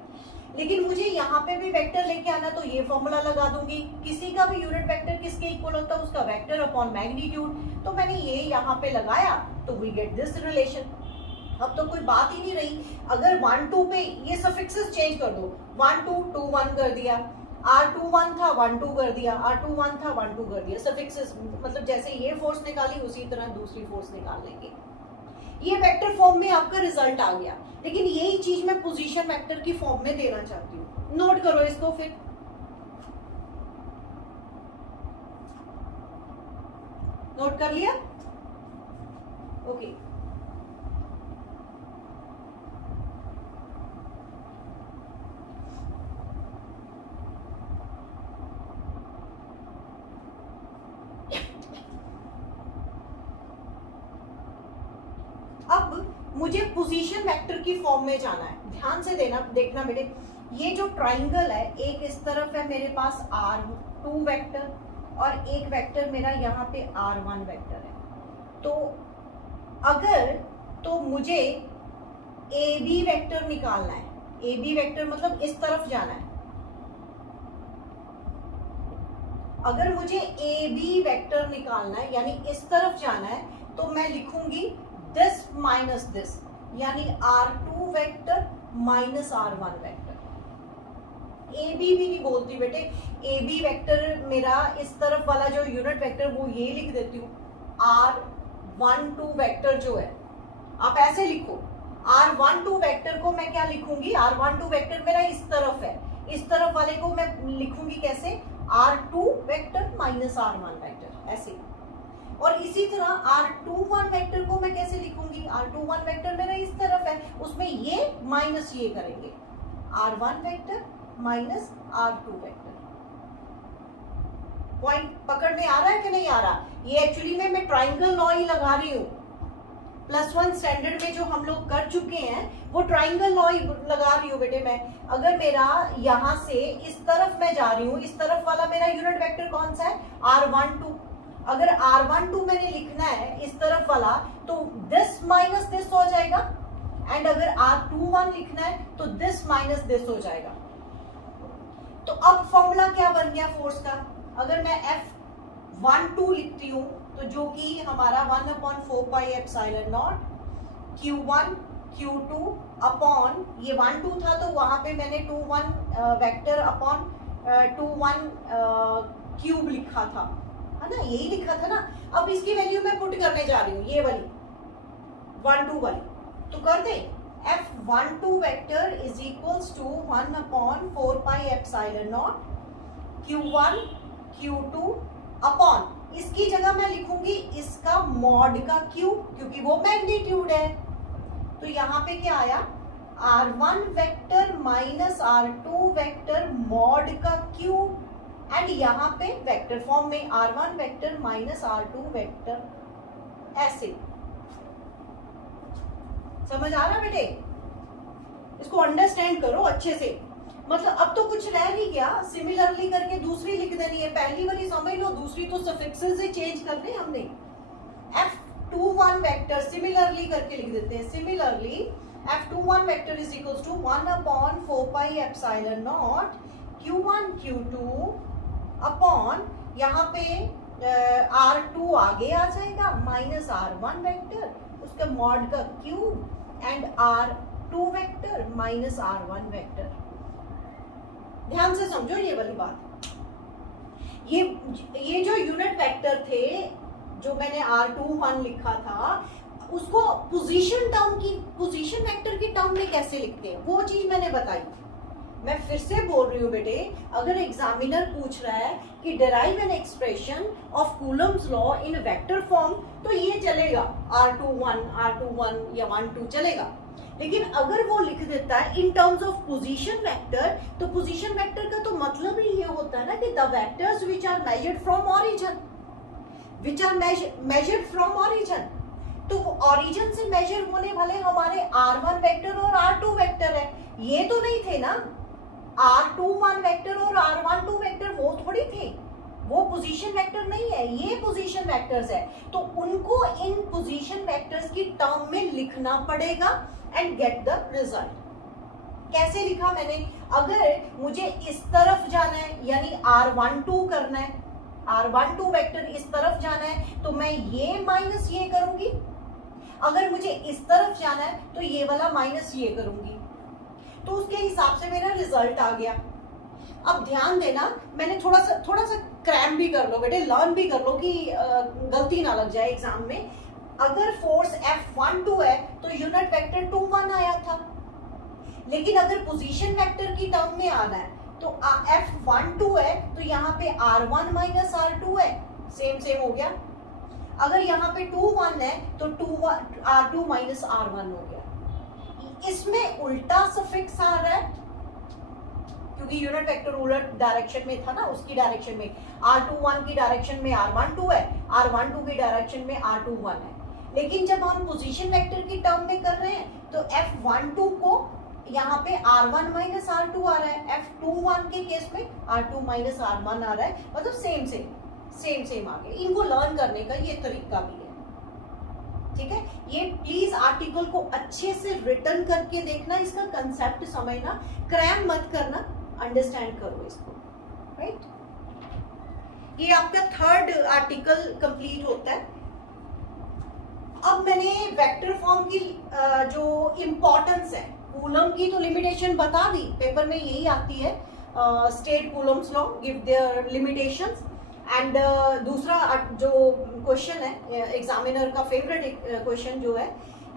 लेकिन मुझे यहाँ पे भी वेक्टर लेके आना, तो ये फॉर्मूला लगा दूंगी, किसी का भी यूनिट वेक्टर किसके इक्वल होता है, उसका वेक्टर अपॉन मैग्नीट्यूड। तो मैंने ये यहाँ पे लगाया, तो वी गेट दिस रिलेशन। अब तो कोई बात ही नहीं रही। अगर 1 2 पे ये सफिक्सेस चेंज कर दो, 1 2 2 1 कर दिया, R21 था 1 2 कर दिया, R21 था 1 2 कर दिया, सफिक्सेस मतलब जैसे ये फोर्स निकाली उसी तरह दूसरी फोर्स निकाल लेंगे। ये वेक्टर फॉर्म में आपका रिजल्ट आ गया, लेकिन यही चीज मैं पोजीशन वेक्टर की फॉर्म में देना चाहती हूँ। नोट करो इसको फिर। नोट कर लिया? ओके। अब मुझे पोजीशन वेक्टर की फॉर्म में जाना है। ध्यान से देखना बेटे, ये जो ट्राइंगल है, एक इस तरफ है मेरे पास R2 वेक्टर और एक वेक्टर मेरा यहाँ पे R1 वेक्टर है। तो अगर तो मुझे AB वेक्टर निकालना है, AB वेक्टर मतलब इस तरफ जाना है। अगर मुझे AB वेक्टर निकालना है यानी इस तरफ जाना है, तो मैं लिखूंगी दिस माइनस दिस, यानी R2 vector minus R1 vector. AB भी नहीं बोलती बेटे, AB वेक्टर मेरा इस तरफ वाला जो यूनिट वेक्टर वो ये लिख देती हूँ, R12 वेक्टर जो है, आप ऐसे लिखो। R12 वेक्टर को मैं क्या लिखूंगी, R12 वेक्टर मेरा इस तरफ है, इस तरफ वाले को मैं लिखूंगी कैसे, R2 vector minus R1 vector, ऐसे। और इसी तरह R21 वेक्टर को मैं कैसे लिखूंगी, R21 वेक्टर मेरा इस तरफ है, उसमें ये माइनस ये करेंगे, R1 vector minus R2 vector. Point पकड़ में आ रहा है कि नहीं आ रहा? ये एक्चुअली में मैं ट्राइंगल लॉ ही लगा रही हूँ। +1 स्टैंडर्ड में जो हम लोग कर चुके हैं वो ट्राइंगल लॉ ही लगा रही हूँ बेटे मैं। अगर मेरा यहाँ से इस तरफ मैं जा रही हूँ, इस तरफ वाला मेरा यूनिट वेक्टर कौन सा है, R12। अगर R12 मैंने लिखना है इस तरफ वाला, तो दिस माइनस दिस हो जाएगा, एंड अगर R21 लिखना है तो दिस माइनस दिस हो जाएगा। तो अब फॉर्मूला क्या बन गया फोर्स का? अगर मैं F12 लिखती हूँ तो जो कि हमारा 1/4 pi epsilon not Q1 Q2 upon ये 1 2 था तो वहां पे मैंने 2 1 वेक्टर अपॉन 2 1 क्यूब लिखा था, है ना, यही लिखा था ना। अब इसकी वैल्यू मैं पुट करने जा रही हूँ, ये वाली 1 2 वाली, तो कर दे F12 vector is equals to 1/4 pi epsilon not Q1 Q2 upon, इसकी जगह मैं लिखूंगी इसका मॉड का Q, क्योंकि वो मैग्नीट्यूड है। तो यहाँ पे क्या आया, R1 vector minus R2 vector mod का Q, एंड यहाँ पे वेक्टर फॉर्म में R1 vector minus R2 vector, ऐसे। समझ आ रहा बेटे? इसको अंडरस्टैंड करो अच्छे से। मतलब अब तो कुछ रह नहीं गया, सिमिलरली करके दूसरी लिख देनी है, पहली वाली समझ लो, दूसरी तो सफिक्सेस से चेंज करने हमने। F21 वेक्टर सिमिलरली करके लिख देते हैं, similarly F21 vector is equals to 1/4 pi epsilon not Q1 Q2 upon यहाँ पे R2 आगे आ जाएगा माइनस R1 वेक्टर, उसका मॉड का cube and R2 vector minus R1 vector. ध्यान से समझो ये वाली बात। ये जो यूनिट वेक्टर थे जो मैंने R21 लिखा था, उसको पोजीशन टर्म की, पोजीशन वेक्टर की टर्म में कैसे लिखते हैं वो चीज मैंने बताई। मैं फिर से बोल रही हूँ बेटे, अगर एग्जामिनर पूछ रहा है कि derive an expression of Coulomb's law in vector form, तो ये चलेगा, R21 या 1 2 चलेगा। लेकिन अगर वो लिख देता है in terms of position vector, तो पोजीशन वेक्टर का तो मतलब ही ये होता है ना कि the vectors which are measured from origin, which are measured from origin. तो ओरिजिन से मेजर होने वाले हमारे R1 वेक्टर और R2 वेक्टर है, ये तो नहीं थे ना। R21 वेक्टर और R12 वेक्टर वो थोड़ी थे, वो पोजीशन वेक्टर नहीं है, ये पोजीशन वेक्टर्स है। तो उनको इन पोजीशन वेक्टर्स की टर्म में लिखना पड़ेगा एंड गेट द रिजल्ट। कैसे लिखा मैंने? अगर मुझे इस तरफ जाना है यानी R12 करना है, R12 वेक्टर इस तरफ जाना है तो मैं ये माइनस ये करूंगी, अगर मुझे इस तरफ जाना है तो ये वाला माइनस ये करूंगी, तो उसके हिसाब से मेरा रिजल्ट आ गया। अब ध्यान देना, मैंने थोड़ा सा क्रैम भी कर लो बेटे, लर्न भी कर लो कि गलती ना लग जाए एग्जाम में। अगर फोर्स F12 है तो यूनिट वेक्टर 21 आया था, लेकिन अगर पोजीशन वेक्टर की टर्म में आना है तो F12 है तो यहाँ पे R1 माइनस R2 है, सेम हो गया। अगर यहाँ पे 21 है तो R2 माइनस R1 हो गया। इसमें उल्टा सफिक्स आ रहा है क्योंकि यूनिट वेक्टर उलट डायरेक्शन में था ना, उसकी डायरेक्शन में R21 की डायरेक्शन में R12 है, R12 की डायरेक्शन में R21 है। लेकिन जब हम पोजीशन वेक्टर की टर्म में कर रहे हैं तो F12 को यहाँ पे R1 माइनस R2 आ रहा है, F21 के केस में R2 माइनस R1 आ रहा है, मतलब सेम आ गए। इनको लर्न करने का ये तरीका भी है, ठीक है। ये प्लीज आर्टिकल को अच्छे से रिटर्न करके देखना, इसका कंसेप्ट समझना, क्रैम मत करना, अंडरस्टैंड करो इसको, राइट। ये आपका थर्ड आर्टिकल कंप्लीट होता है। अब मैंने वेक्टर फॉर्म की जो इंपॉर्टेंस है, कूलम की तो लिमिटेशन बता दी, पेपर में यही आती है, state Coulomb's law, give their limitations. And दूसरा जो क्वेश्चन है एग्जामिनर का फेवरेट क्वेश्चन जो है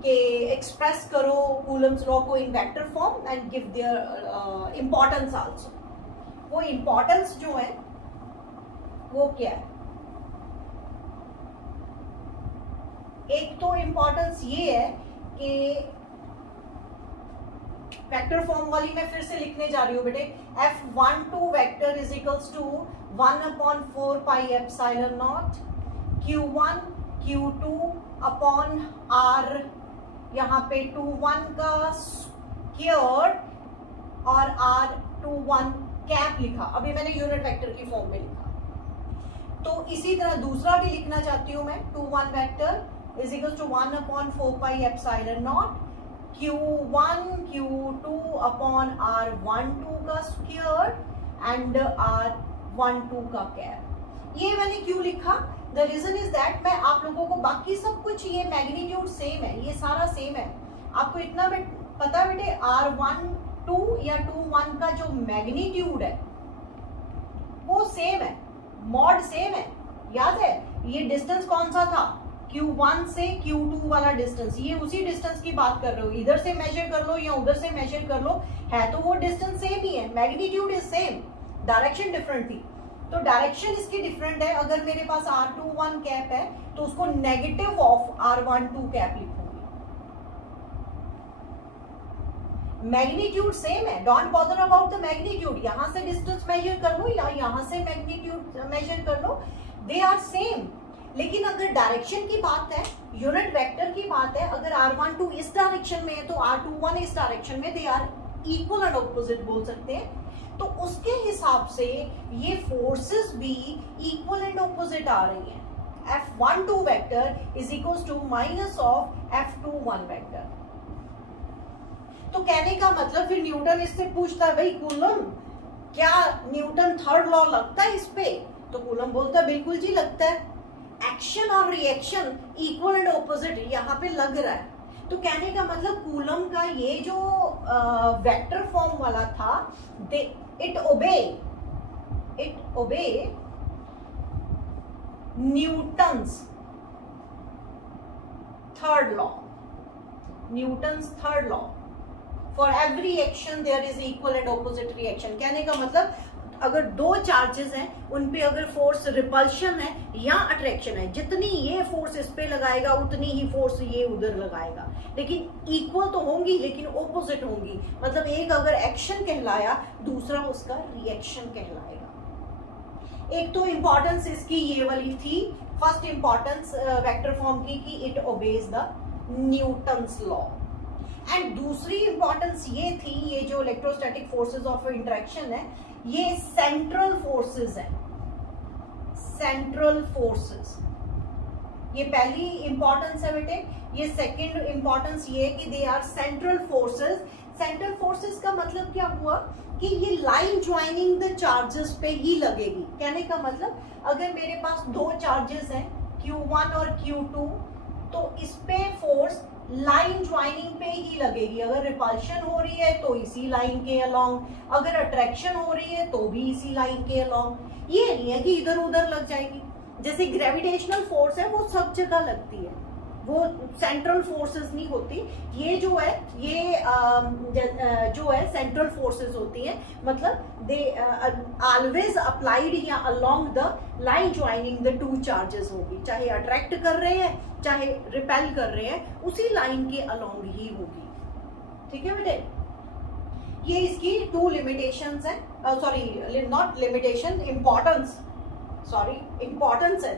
कि एक्सप्रेस करो कूलम्स लॉ को इन vector form and give their importance also. वो इंपॉर्टेंस जो है वो क्या है? एक तो इंपॉर्टेंस ये है कि वेक्टर फॉर्म वाली मैं फिर से लिखने जा रही हूँ बेटे, F12 vector is equals to 1/4 pi epsilon not Q1 Q2 upon R, यहाँ पे 21 का स्क्वायर और R21 कैप लिखा, अभी मैंने यूनिट वेक्टर की फॉर्म में लिखा। तो इसी तरह दूसरा भी लिखना चाहती हूँ मैं, 21 vector is equals to 1/4 pi epsilon not Q1 Q2 upon R12 का स्क्वायर एंड R12 का कैप। ये मैंने क्यों लिखा? द रीजन इज दैट मैं आप लोगों को बाकी सब कुछ, ये मैग्नीट्यूड सेम है, ये सारा सेम है, आपको इतना पता बेटे R12 या 21 का जो मैग्नीट्यूड है वो सेम है, मॉड सेम है, याद है। ये डिस्टेंस कौन सा था? Q1 से Q2 वाला डिस्टेंस, ये उसी डिस्टेंस की बात कर रहे हो, इधर से मेजर कर लो या उधर से मेजर कर लो, है तो वो डिस्टेंस सेम ही है, magnitude is same, direction different थी। तो डायरेक्शन इसकी डिफरेंट है। अगर मेरे पास R21 कैप है तो उसको नेगेटिव ऑफ R12 कैप लिखूंगी। मैग्नीट्यूड सेम है, don't bother about the magnitude, यहां से डिस्टेंस मेजर कर लो या यहां से मैग्नीट्यूड मेजर कर लो, दे आर सेम। लेकिन अगर डायरेक्शन की बात है यूनिट वेक्टर की बात है, अगर r12 इस डायरेक्शन में है तो r21 इस डायरेक्शन में, they are equal and opposite बोल सकते हैं। तो उसके हिसाब से ये फोर्सेस भी इक्वल एंड ऑपोजिट आ रही हैं। F12 vector is equal to minus of F21 vector. तो कहने का मतलब फिर न्यूटन इससे पूछता है, भाई कूलम क्या न्यूटन थर्ड लॉ लगता है इस पे? तो कूलम बोलता है बिल्कुल जी लगता है। एक्शन और रिएक्शन इक्वल एंड ऑपोजिट यहाँ पे लग रहा है। तो कहने का मतलब कूलम का ये जो वेक्टर फॉर्म वाला था, it obey Newton's third law. For every action there is equal and opposite reaction. कहने का मतलब अगर दो चार्जेस हैं, उन पे अगर फोर्स रिपल्शन है या अट्रैक्शन है, जितनी ये फोर्स इस पे लगाएगा उतनी ही फोर्स ये उधर लगाएगा, लेकिन इक्वल तो होंगी लेकिन ऑपोजिट होंगी। मतलब एक अगर एक्शन कहलाया, दूसरा उसका रिएक्शन कहलाएगा। एक तो इंपॉर्टेंस इसकी ये वाली थी, फर्स्ट इंपॉर्टेंस वेक्टर फॉर्म की कि it obeys the Newton's law. And दूसरी इंपॉर्टेंस ये थी, ये जो इलेक्ट्रोस्टैटिक फोर्सेस ऑफ इंटरेक्शन है, ये सेंट्रल फोर्सेस है। सेंट्रल फोर्सेस, ये पहली इंपॉर्टेंस है बेटे। ये सेकंड इंपॉर्टेंस ये कि they are central forces. Central forces का मतलब क्या हुआ कि ये लाइन ज्वाइनिंग द चार्जेस पे ही लगेगी। कहने का मतलब अगर मेरे पास दो चार्जेस हैं Q1 और Q2, तो इस पे फोर्स लाइन ज्वाइनिंग पे ही लगेगी। अगर रिपल्शन हो रही है तो इसी लाइन के अलोंग, अगर अट्रैक्शन हो रही है तो भी इसी लाइन के अलोंग। ये नहीं है कि इधर उधर लग जाएगी। जैसे ग्रेविटेशनल फोर्स है वो सब जगह लगती है, वो सेंट्रल फोर्सेस नहीं होती। ये जो है ये जो है सेंट्रल फोर्सेस होती है, मतलब दे ऑलवेज अप्लाइड या along the line joining the two charges होगी। चाहे अट्रैक्ट कर रहे हैं चाहे रिपेल कर रहे हैं, उसी लाइन के अलोंग ही होगी। ठीक है बेटे, ये इसकी टू लिमिटेशंस है, सॉरी नॉट लिमिटेशन, इंपॉर्टेंस है।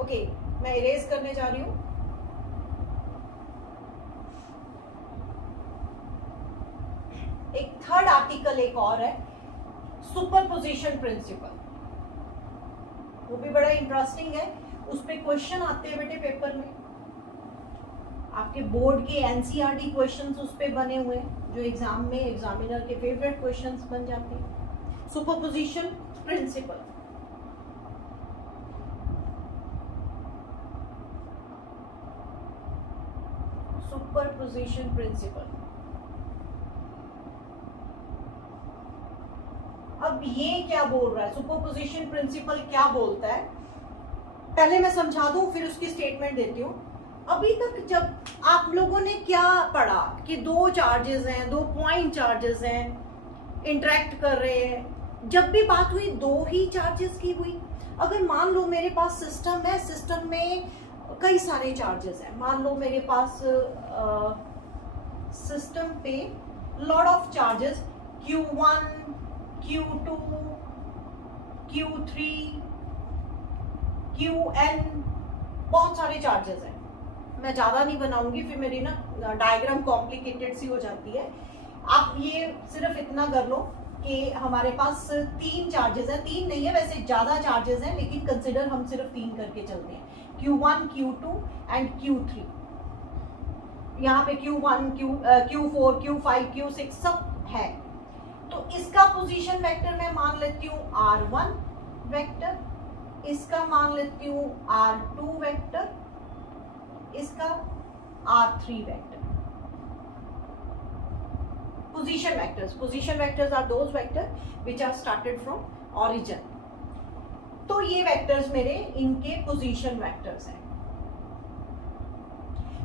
ओके, मैं इरेज करने जा रही हूं। एक थर्ड आर्टिकल एक और है, सुपरपोजिशन प्रिंसिपल। वो भी बड़ा इंटरेस्टिंग है, उस पे क्वेश्चन आते हैं बेटे पेपर में। आपके बोर्ड के एनसीईआरटी क्वेश्चंस उस पे बने हुए हैं, जो एग्जाम में एग्जामिनर के फेवरेट क्वेश्चंस बन जाते हैं। Superposition principle, superposition principle. अब ये क्या बोल रहा है, सुपरपोजिशन प्रिंसिपल क्या बोलता है, पहले मैं समझा दूं फिर उसकी स्टेटमेंट देती हूं। अभी तक जब आप लोगों ने क्या पढ़ा कि दो चार्जेस हैं, दो पॉइंट चार्जेस हैं, इंटरेक्ट कर रहे हैं, जब भी बात हुई दो ही चार्जेस की हुई। अगर मान लो मेरे पास सिस्टम है, सिस्टम में कई सारे चार्जेस हैं, मान लो मेरे पास सिस्टम पे lot of charges Q1, Q2, Q3, QN, बहुत सारे चार्जेस हैं। मैं ज्यादा नहीं बनाऊंगी, फिर मेरी ना डायग्राम कॉम्प्लिकेटेड सी हो जाती है। आप ये सिर्फ इतना कर लो कि हमारे पास तीन चार्जेस हैं, तीन नहीं है वैसे, ज्यादा चार्जेस हैं लेकिन कंसिडर हम सिर्फ तीन करके चलते हैं, Q1, Q2 एंड Q3। यहाँ पे Q1, Q4, Q5, Q6 सब है। तो इसका पोजीशन वेक्टर मैं मान लेती हूँ R1 वेक्टर, इसका मान लेती हूँ R2 वेक्टर, इसका R3 vector. Position vectors are those vector which are started from origin. तो ये वेक्टर्स मेरे इनके पोजीशन वेक्टर्स हैं।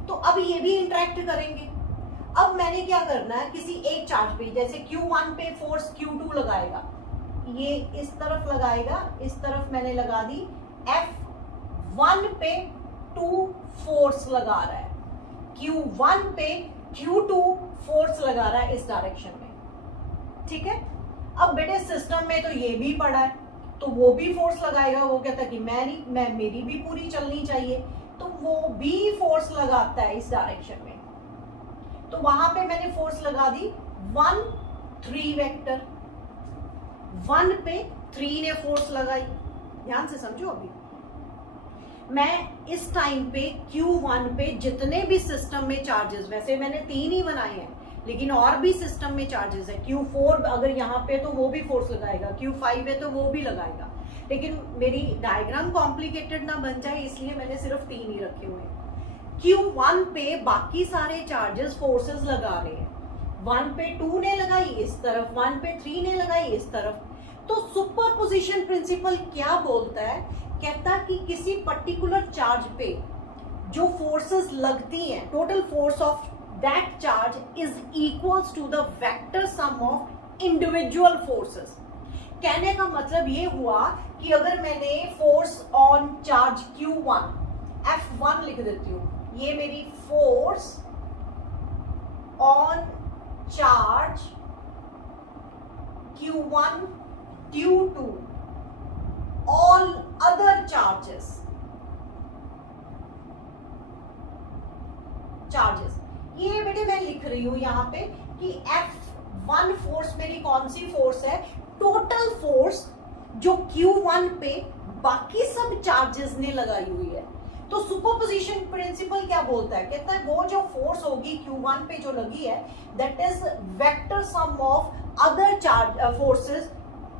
तो अब ये भी इंटरेक्ट करेंगे। अब मैंने क्या करना है, किसी एक चार्ज पे, जैसे Q1 पे फोर्स Q2 लगाएगा, ये इस तरफ लगाएगा, इस तरफ मैंने लगा दी, F1 पे 2 फोर्स लगा रहा है, Q1 पे Q2 फोर्स लगा रहा है इस डायरेक्शन में। ठीक है, अब बेटे सिस्टम में तो ये भी पड़ा है, तो वो भी फोर्स लगाएगा। वो कहता है कि मेरी भी पूरी चलनी चाहिए, तो वो भी फोर्स लगाता है इस डायरेक्शन में, तो वहां पे मैंने फोर्स लगा दी 1 3 वेक्टर, 1 पे 3 ने फोर्स लगाई। ध्यान से समझो, अभी मैं इस टाइम पे Q1 पे जितने भी सिस्टम में चार्जेस, वैसे मैंने 3 ही बनाए हैं लेकिन और भी सिस्टम में चार्जेस है, Q4 अगर यहाँ पे तो वो भी फोर्स लगाएगा, Q5 है तो वो भी लगाएगा, लेकिन मेरी डायग्राम कॉम्प्लिकेटेड ना बन जाए इसलिए मैंने सिर्फ 3 ही रखे हुए हैं। Q1 पे बाकी सारे चार्जेस फोर्सेस लगा रहे हैं, 1 पे 2 ने लगाई इस तरफ, 1 पे 3 ने लगाई इस तरफ। तो सुपरपोजिशन प्रिंसिपल क्या बोलता है, कहता है कि किसी पर्टिकुलर चार्ज पे जो फोर्सेस लगती हैं, total force of that charge is equals to the vector sum of individual forces. कहने का मतलब ये हुआ कि अगर मैंने force on charge Q1 F1 लिख देती हूं, ये मेरी force on charge Q1 due to all other charges ये बेटे मैं लिख रही हूं यहां पे कि F1 फोर्स मेरी कौन सी फोर्स है, टोटल फोर्स जो Q1 पे बाकी सब चार्जेस ने लगाई हुई है। तो सुपरपोजिशन प्रिंसिपल क्या बोलता है, कहता है वो जो फोर्स होगी Q1 पे जो लगी है that is vector sum of other charge forces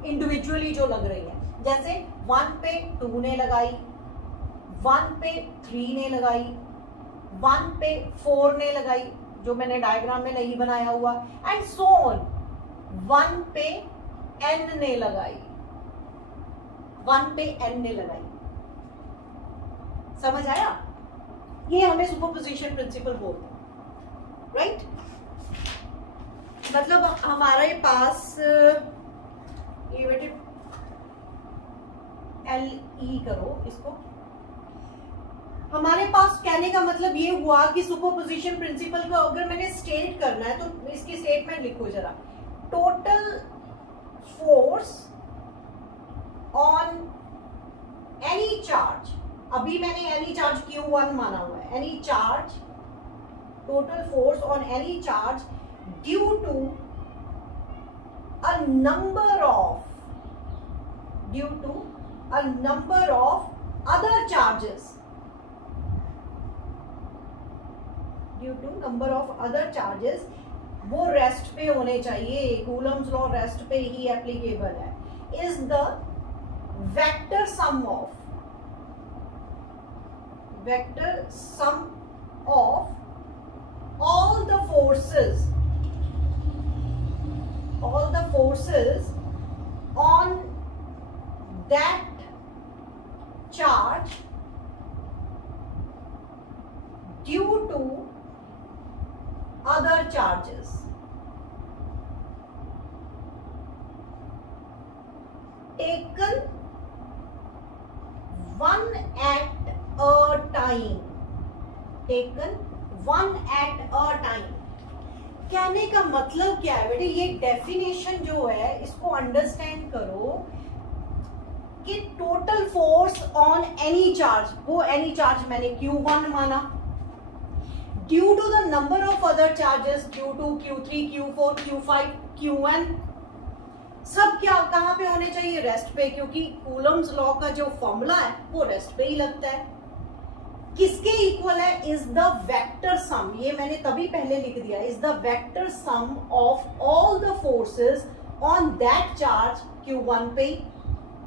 individually जो लग रही है। जैसे 1 पे 2 ने लगाई, 1 पे 3 ने लगाई, 1 पे 4 ने लगाई जो मैंने डायग्राम में नहीं बनाया हुआ, एंड सो ऑन। 1 पे n ने लगाई, 1 पे n ने लगाई। समझ आया? ये हमें सुपरपोजिशन प्रिंसिपल बोलते हैं, राइट? मतलब हमारे पास ये बेटे LE करो इसको, हमारे पास कहने का मतलब ये हुआ कि सुपरपोजिशन प्रिंसिपल को अगर मैंने स्टेट करना है तो इसकी स्टेटमेंट लिखो जरा। Total force on any charge, अभी मैंने एनी चार्ज Q1 माना हुआ है, any charge, total force on any charge due to a number of other charges, due to number of other charges, वो रेस्ट पे होने चाहिए, कूलम्स लॉ रेस्ट पे ही एप्लीकेबल है, is the vector sum of all the forces on that charge due to other charges. Taken one at a time. कहने का मतलब क्या है बेटे, ये डेफिनेशन जो है इसको अंडरस्टैंड करो कि total force on any charge, वो एनी चार्ज मैंने Q1 माना, due to the number of other charges Q2, Q3, Q4, Q5, Qn, सब क्या कहां पे होने चाहिए, रेस्ट पे, क्योंकि कूलम्स लॉ का जो फॉर्मूला है वो रेस्ट पे ही लगता है। किसके इक्वल है, इज द वेक्टर सम, ये मैंने तभी पहले लिख दिया, is the vector sum of all the forces on that charge Q1 पे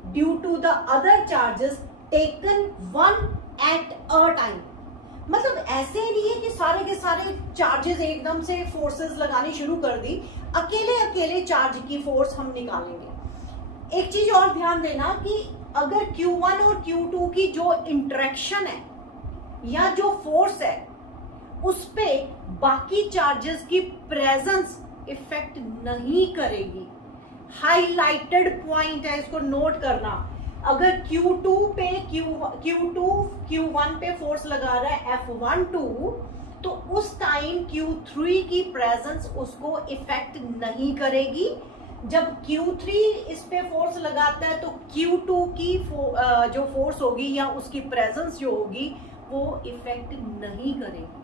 due to the other charges taken one at a time. मतलब ऐसे नहीं है कि सारे के सारे चार्जेस एकदम से फोर्सेस लगानी शुरू कर दी, अकेले अकेले चार्ज की फोर्स हम निकालेंगे। एक चीज और ध्यान देना कि अगर Q1 और Q2 की जो इंटरेक्शन है या जो फोर्स है उस पे बाकी चार्जेस की प्रेजेंस इफेक्ट नहीं करेगी। हाईलाइटेड पॉइंट है, इसको नोट करना। अगर Q2 पे Q1 पे फोर्स लगा रहा है F12, तो उस टाइम Q3 की प्रेजेंस उसको इफेक्ट नहीं करेगी। जब Q3 इस पे फोर्स लगाता है तो Q2 की जो फोर्स होगी या उसकी प्रेजेंस जो होगी वो इफेक्ट नहीं करेगी।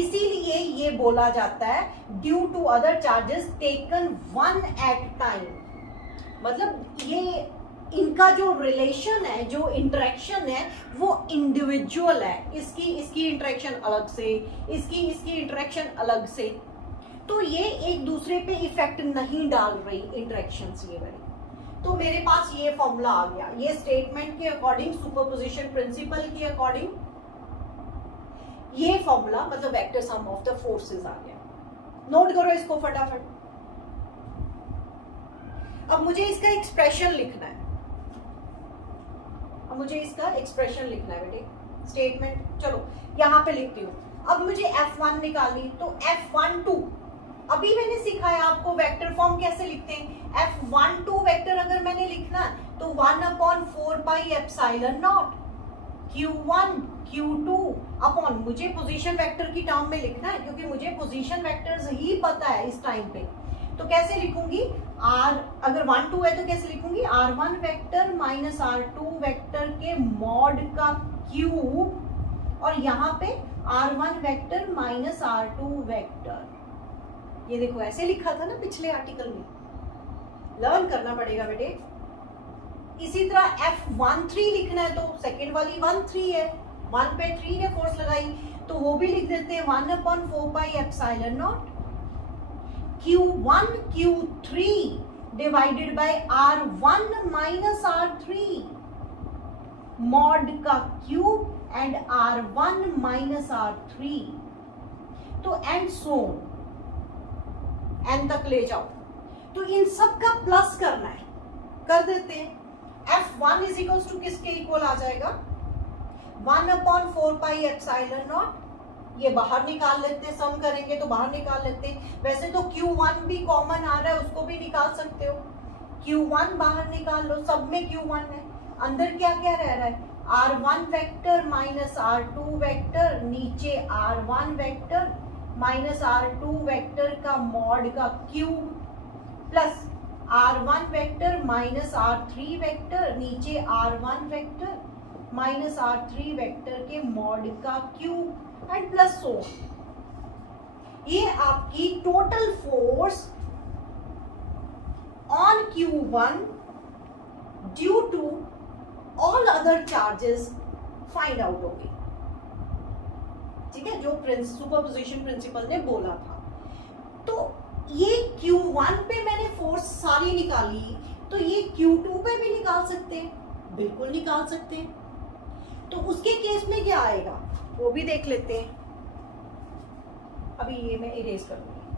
इसीलिए ये बोला जाता है due to other charges taken one at time. मतलब ये इनका जो रिलेशन है, जो इंटरेक्शन है, वो इंडिविजुअल है। इसकी इंटरेक्शन अलग से, इसकी इंटरेक्शन अलग से, तो ये एक दूसरे पे इफेक्ट नहीं डाल रही इंटरेक्शंस ये वाली। तो मेरे पास ये फॉर्मूला आ गया, ये स्टेटमेंट के अकॉर्डिंग, सुपरपोजिशन प्रिंसिपल के अकॉर्डिंग ये फॉर्मूला, मतलब vector sum of the forces आ गया। नोट करो इसको फटाफट। अब मुझे इसका एक्सप्रेशन लिखना है, बेटे। स्टेटमेंट चलो यहां पे लिखती हूँ। अब मुझे F1 निकालनी, तो F12 अभी मैंने सिखाया आपको वेक्टर फॉर्म कैसे लिखते हैं। F12 वेक्टर अगर मैंने लिखना तो 1/4 pi epsilon not Q1 Q2 upon, मुझे पोजीशन वेक्टर की टर्म में लिखना है क्योंकि मुझे पोजीशन वेक्टर्स ही पता है इस टाइम पे। तो कैसे लिखूंगी, R अगर 1 2 है तो कैसे लिखूंगी, R1 vector minus R2 vector के मॉड का क्यूब, और यहाँ पे R1 vector minus R2 vector. ये देखो ऐसे लिखा था ना पिछले आर्टिकल में, लर्न करना पड़ेगा बेटे। इसी तरह F13 लिखना है तो सेकेंड वाली 1 3 है, 1 पे 3 ने फोर्स लगाई तो वो भी लिख देते हैं 1/4 pi epsilon not Q1 Q3 divided by R1 minus R3 mod का cube and R1 minus R3, तो एंड सो एन तक ले जाओ। तो इन सब का प्लस करना है, कर देते हैं। F1 इज इक्वल्स टू किसके इक्वल आ जाएगा, 1/4 पाई एप्सिलॉन नॉट, ये बाहर निकाल लेते हैं, सम करेंगे तो बाहर निकाल लेते हैं। वैसे तो Q1 भी कॉमन आ रहा है, उसको भी निकाल सकते हो। Q1 बाहर निकाल लो, सब में Q1 है, अंदर क्या क्या रह रहा है, R1 vector minus R2 vector, नीचे R1 vector minus R2 vector का मॉड का cube, plus R1 vector minus R3 vector, नीचे R1 vector minus R3 vector के मॉड का क्यूब एंड प्लस सो। ये आपकी total force on Q1 due to all other charges find out होगी। ठीक है, जो सुपरपोजिशन प्रिंसिपल ने बोला था। तो ये Q1 पे मैंने फोर्स सारी निकाली, तो ये Q2 पे भी निकाल सकते हैं, बिल्कुल निकाल सकते हैं। तो उसके केस में क्या आएगा वो भी देख लेते हैं। अभी ये मैं इरेज कर दूंगी,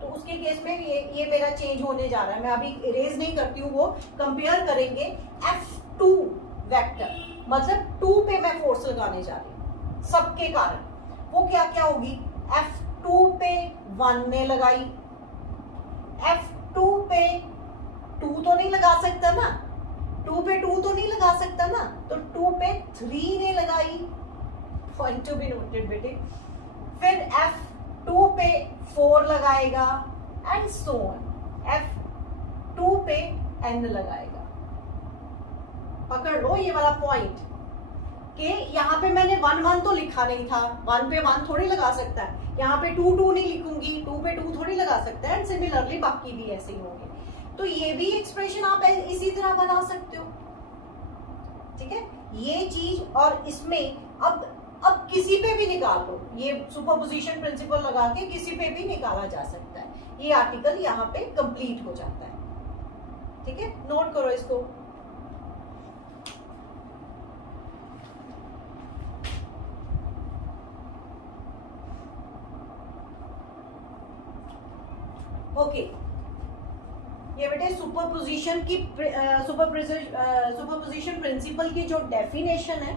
तो उसके केस में ये मेरा चेंज होने जा रहा है। मैं अभी इरेज नहीं करती हूँ, वो कंपेयर करेंगे F2 वेक्टर, मतलब 2 पे मैं फोर्स लगाने जा रही हूँ सबके कारण। वो क्या क्या होगी, F2 पे 1 ने लगाई, F2 पे 2 तो नहीं लगा सकता ना, 2 पे 2 तो नहीं लगा सकता ना, तो 2 पे 3 ने लगाई, पॉइंट टू बी नोटेड बेटे। फिर F2 पे 4 लगाएगा एंड सो ऑन, F2 पे n लगाएगा। पकड़ लो ये वाला पॉइंट कि यहाँ पे मैंने 1 1 तो लिखा नहीं था, 1 पे 1 थोड़ी लगा सकता है, यहाँ पे 2 2 नहीं लिखूंगी, 2 पे 2 थोड़ी लगा सकता है, एंड सिमिलरली बाकी भी ऐसे ही होंगे। तो ये भी एक्सप्रेशन आप इसी तरह बना सकते हो। ठीक है, ये चीज, और इसमें अब किसी पे भी निकाल लो, ये सुपरपोजिशन प्रिंसिपल लगा के किसी पे भी निकाला जा सकता है। ये आर्टिकल यहाँ पे कंप्लीट हो जाता है। ठीक है, नोट करो इसको। ओके, ये बेटे सुपरपोजिशन की सुपरपोजिशन प्रिंसिपल की जो डेफिनेशन है,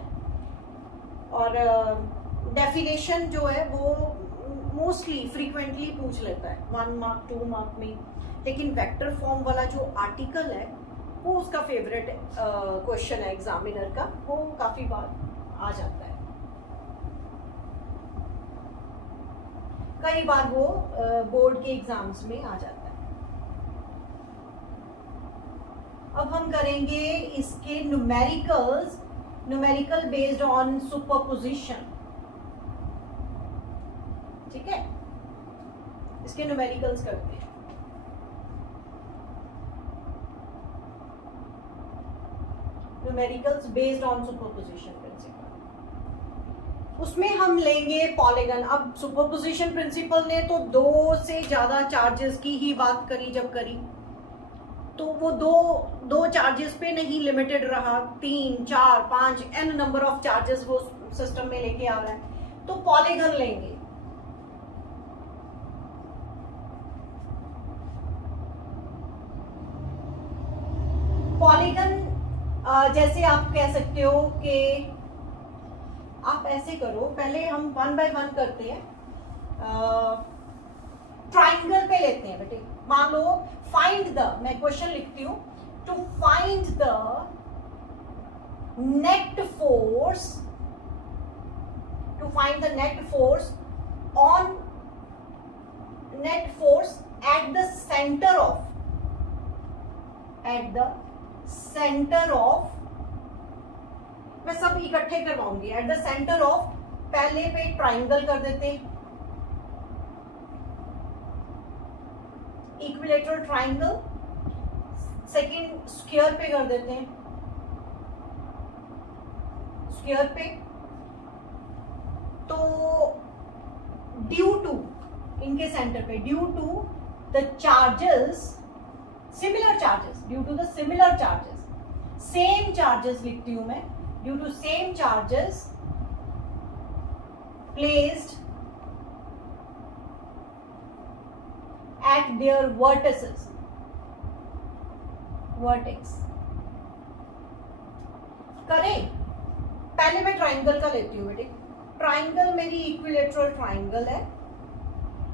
और डेफिनेशन जो है वो मोस्टली फ्रीक्वेंटली पूछ लेता है 1 मार्क 2 मार्क में, लेकिन वेक्टर फॉर्म वाला जो आर्टिकल है वो उसका फेवरेट क्वेश्चन है एग्जामिनर का, वो काफी बार आ जाता है। कई बार वो बोर्ड के एग्जाम्स में आ जाता है। अब हम करेंगे इसके numericals. Numerical based on superposition, ठीक है, इसके न्यूमेरिकल्स करते हैं। Numericals based on superposition principle, उसमें हम लेंगे पॉलीगन। अब सुपरपोजिशन प्रिंसिपल ने तो 2 से ज्यादा चार्जेस की ही बात करी, जब करी तो वो दो चार्जेस पे नहीं लिमिटेड रहा, 3, 4, 5 n नंबर ऑफ चार्जेस वो सिस्टम में लेके आ रहा है, तो पॉलीगन लेंगे। पॉलीगन जैसे आप कह सकते हो कि आप ऐसे करो, पहले हम 1 बाय 1 करते हैं। ट्राइंगल पे लेते हैं बेटे। मान लो फाइंड द, मैं क्वेश्चन लिखती हूं, to find the net force, to find the net force on, net force at the centre of, at the centre of, मैं सब इकट्ठे करवाऊंगी, एट द सेंटर ऑफ, पहले पे ट्राइंगल कर देते हैं, इक्विलेटरल ट्राइंगल, सेकंड स्क्वायर पे कर देते हैं, स्क्वायर पे, तो ड्यू टू, इनके सेंटर पे, due to the charges, similar charges, due to the similar charges, same charges लिखती हूं मैं, due to same charges placed at their vertices, vertex करें। पहले मैं ट्राइंगल का लेती हूँ बेटे। ट्राइंगल मेरी इक्विलेटरल ट्राइंगल है,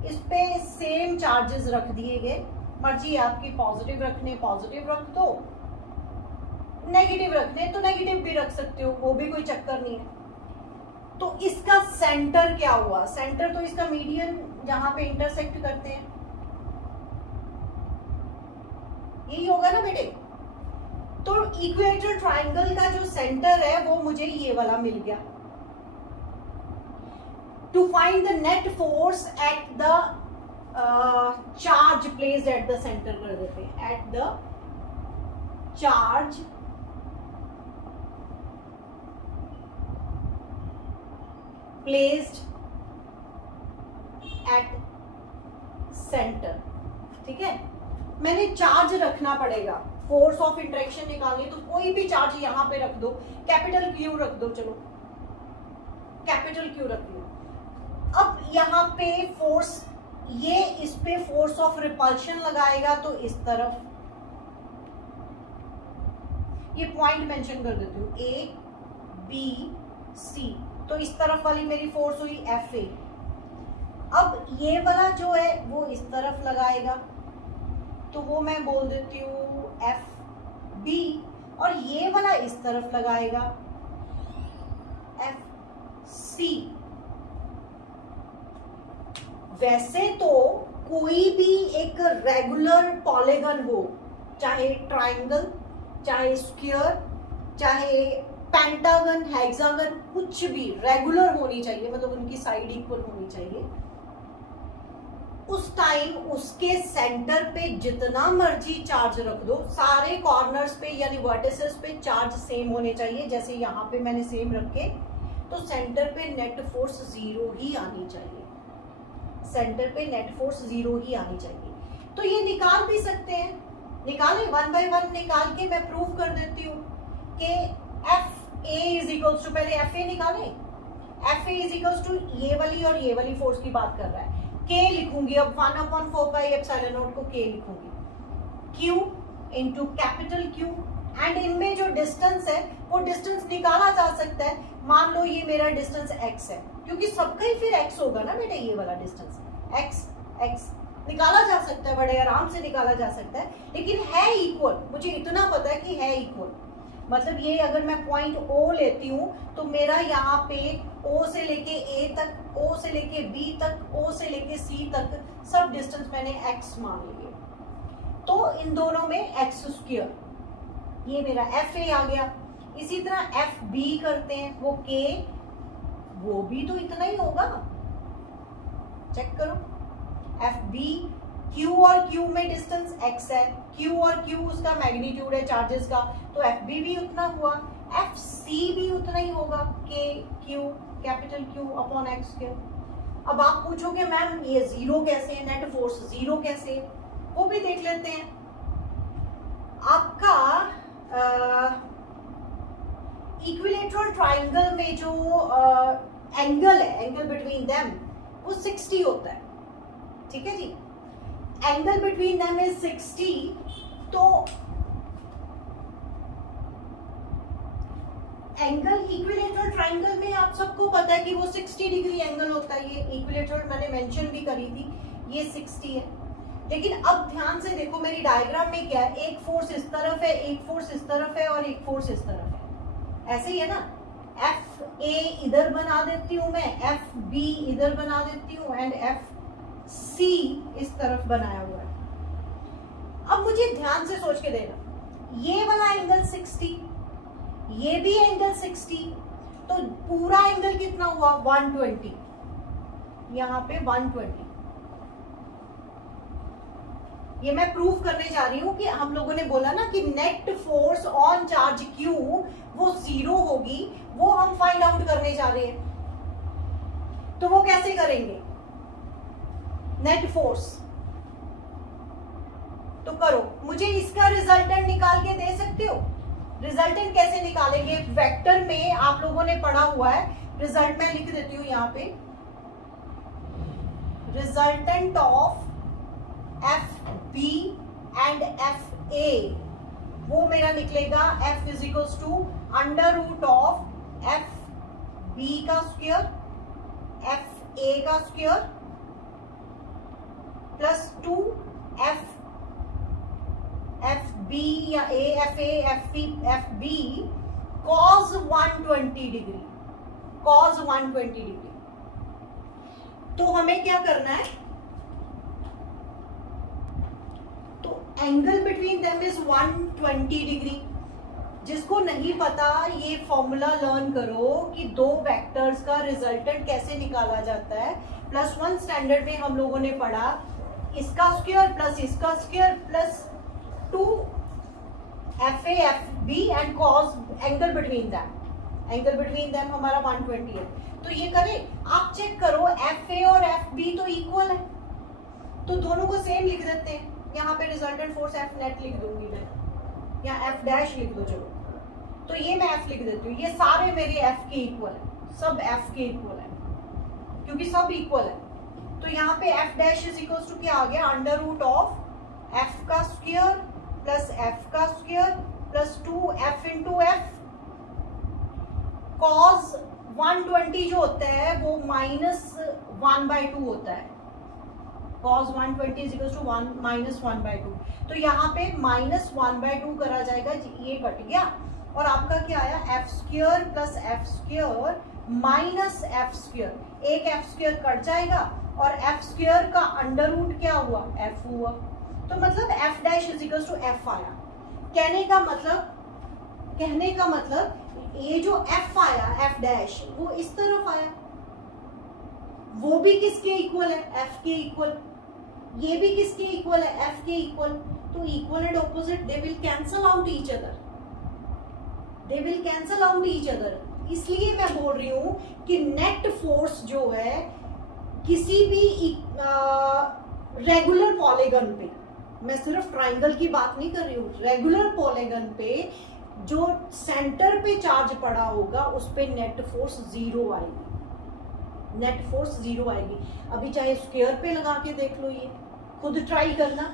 इस पे सेम चार्जेस रख दिए गए, मर्जी आपकी पॉजिटिव रखने पॉजिटिव रख दो, नेगेटिव रखने तो नेगेटिव भी रख सकते हो, वो भी कोई चक्कर नहीं है। तो इसका सेंटर क्या हुआ? सेंटर तो इसका मीडियन जहां पे इंटरसेक्ट करते हैं, यही होगा ना बेटे। तो इक्वेटर ट्राइंगल का जो सेंटर है वो मुझे ये वाला मिल गया। To find the net force at the charge placed at the centre कर देते हैं, at the charge placed at centre, ठीक है। मैंने चार्ज रखना पड़ेगा, फोर्स ऑफ इंटरेक्शन निकालनी, तो कोई भी चार्ज यहां पे रख दो, कैपिटल क्यू रख दो, चलो कैपिटल क्यू रख लो। अब यहां पे फोर्स, ये इस पे फोर्स ऑफ रिपल्शन लगाएगा, तो इस तरफ ये पॉइंट मेंशन कर देती हूँ, ए बी सी, तो इस तरफ वाली मेरी फोर्स हुई एफ ए। अब ये वाला जो है वो इस तरफ लगाएगा, तो वो मैं बोल देती हूँ एफ बी, और ये वाला इस तरफ लगाएगा एफ सी। वैसे तो कोई भी एक रेगुलर पॉलीगन हो, चाहे ट्राइंगल, चाहे स्क्वायर, चाहे पेंटागन, हेक्सागन, कुछ भी रेगुलर होनी चाहिए, मतलब उनकी साइड इक्वल होनी चाहिए। उस टाइम उसके सेंटर पे जितना मर्जी चार्ज रख दो, सारे कॉर्नर्स पे यानी वर्टिसेस पे चार्ज सेम होने चाहिए। जैसे यहाँ पे मैंने सेम रखे, तो सेंटर पे नेट फोर्स 0 ही आनी चाहिए, सेंटर पे नेट फोर्स 0 ही आनी चाहिए। तो ये निकाल भी सकते हैं, निकालें 1 बाय 1 निकाल के मैं प्रूव कर देती हूँ कि F A is equals to, पहले एफ ए निकालें, F A is equals to ये वाली और ये वाली फोर्स की बात कर रहा है, K लिखूंगी, अब 1/4 पाई एप्सिलॉन नॉट को K लिखूंगी, Q into capital Q, and इनमें जो डिस्टेंस है वो डिस्टेंस निकाला जा सकता है। मान लो ये मेरा डिस्टेंस x है, क्योंकि सबका ही फिर x होगा ना बेटा, ये वाला डिस्टेंस x निकाला जा सकता है, बड़े आराम से निकाला जा सकता है, लेकिन है इक्वल। मुझे इतना पता है कि है इक्वल, मतलब ये अगर मैं पॉइंट O लेती हूँ तो मेरा यहाँ पे O से लेके A तक, O से लेके B तक, O से लेके C तक सब डिस्टेंस मैंने x मान लिए, तो इन दोनों में x स्क्वायर, ये मेरा FA आ गया। इसी तरह एफ बी करते हैं, वो के, वो भी तो इतना ही होगा, चेक करो। एफ बी, क्यू और क्यू में डिस्टेंस एक्स है, क्यू और क्यू उसका मैग्नीट्यूड है चार्जेस का, तो एफ बी भी उतना हुआ, एफ सी भी उतना ही होगा, के Q capital Q upon x Q. अब आप पूछोगे मैम ये जीरो कैसे है, नेट फोर्स जीरो कैसे है, वो भी देख लेते हैं। आपका इक्विलेटरल ट्राइंगल में जो एंगल है, एंगल बिटवीन देम वो 60 होता है, ठीक है जी। एंगल बिटवीन देम इज 60, तो एंगल इक्विलेटरल ट्राइंगल में आप सबको पता है कि वो 60 डिग्री एंगल होता है। ये इक्विलेटरल मैंने मेंशन भी करी थी, ये 60 है। लेकिन अब ध्यान से देखो मेरी डायग्राम में क्या है, एक फोर्स इस तरफ है, एक फोर्स इस तरफ है और एक फोर्स इस तरफ है, ऐसे ही है ना। एफ ए इधर बना देती हूं मैं, एफ बी इधर बना देती हूँ एंड एफ सी इस तरफ बनाया हुआ है। अब मुझे ध्यान से सोच के देना, ये वाला एंगल 60, ये भी एंगल 60, तो पूरा एंगल कितना हुआ 120, यहां पे 120। ये मैं प्रूफ करने जा रही हूं कि हम लोगों ने बोला ना कि net force on charge Q वो 0 होगी, वो हम फाइंड आउट करने जा रहे हैं। तो वो कैसे करेंगे नेट फोर्स, तो करो, मुझे इसका रिजल्टेंट निकाल के दे सकते हो। रिजल्टेंट कैसे निकालेंगे, वेक्टर में आप लोगों ने पढ़ा हुआ है, रिजल्ट मैं लिख देती हूं यहां पे, resultant of F B and F A, वो मेरा निकलेगा F is equals to under root of F B का स्क्वायर एफ ए का स्क्वायर प्लस 2 एफ बी या F A F B cos 120 degree, cos 120 degree. तो हमें क्या करना है, तो angle between them is 120 degree. जिसको नहीं पता ये फॉर्मूला लर्न करो कि दो वेक्टर्स का रिजल्टेंट कैसे निकाला जाता है। +1 स्टैंडर्ड में हम लोगों ने पढ़ा, इसका स्क्वायर प्लस इसका square plus 2 F A F B and cos angle between them, angle between them हमारा 120 है। तो ये करें, आप चेक करो एफ ए और एफ बी तो इक्वल है, तो दोनों को सेम लिख देते हैं। यहाँ पे रिजल्टेंट फोर्स एफ नेट लिख दूंगी मैं, या एफ डैश लिख दो, चलो तो ये मैं एफ लिख देती हूँ। ये सारे मेरे एफ के इक्वल है, सब एफ के इक्वल है क्योंकि सब इक्वल है। तो यहाँ पे F dash is equal to क्या आ गया, अंडर रूट ऑफ एफ का स्क्वायर प्लस एफ का square plus 2 F into F. Cos 120 जो होता है वो -1/2 होता है, cos 120 इज इक्वल टू -1/2। तो यहाँ पे -1/2 करा जाएगा, ये कट गया और आपका क्या आया, F square plus F square minus F square, एक एफ स्क्वायर कट जाएगा और एफ स्क्वायर का अंडर रूट क्या हुआ, एफ हुआ। तो मतलब F dash is equal to F आया। कहने का मतलब ये जो एफ आया, एफ डैश, वो इस तरफ आया, वो भी किसके इक्वल है, एफ के इक्वल। ये भी किसके इक्वल है, एफ के इक्वल। तो equal and opposite they will cancel out each other, they will cancel out each other. इसलिए मैं बोल रही हूं कि नेट फोर्स जो है किसी भी रेगुलर पॉलीगन पे, मैं सिर्फ ट्राइंगल की बात नहीं कर रही हूँ, रेगुलर पॉलीगन पे जो सेंटर पे चार्ज पड़ा होगा उस पे नेट फोर्स 0 आएगी, नेट फोर्स 0 आएगी। अभी चाहे स्क्वायर पे लगा के देख लो, ये खुद ट्राई करना,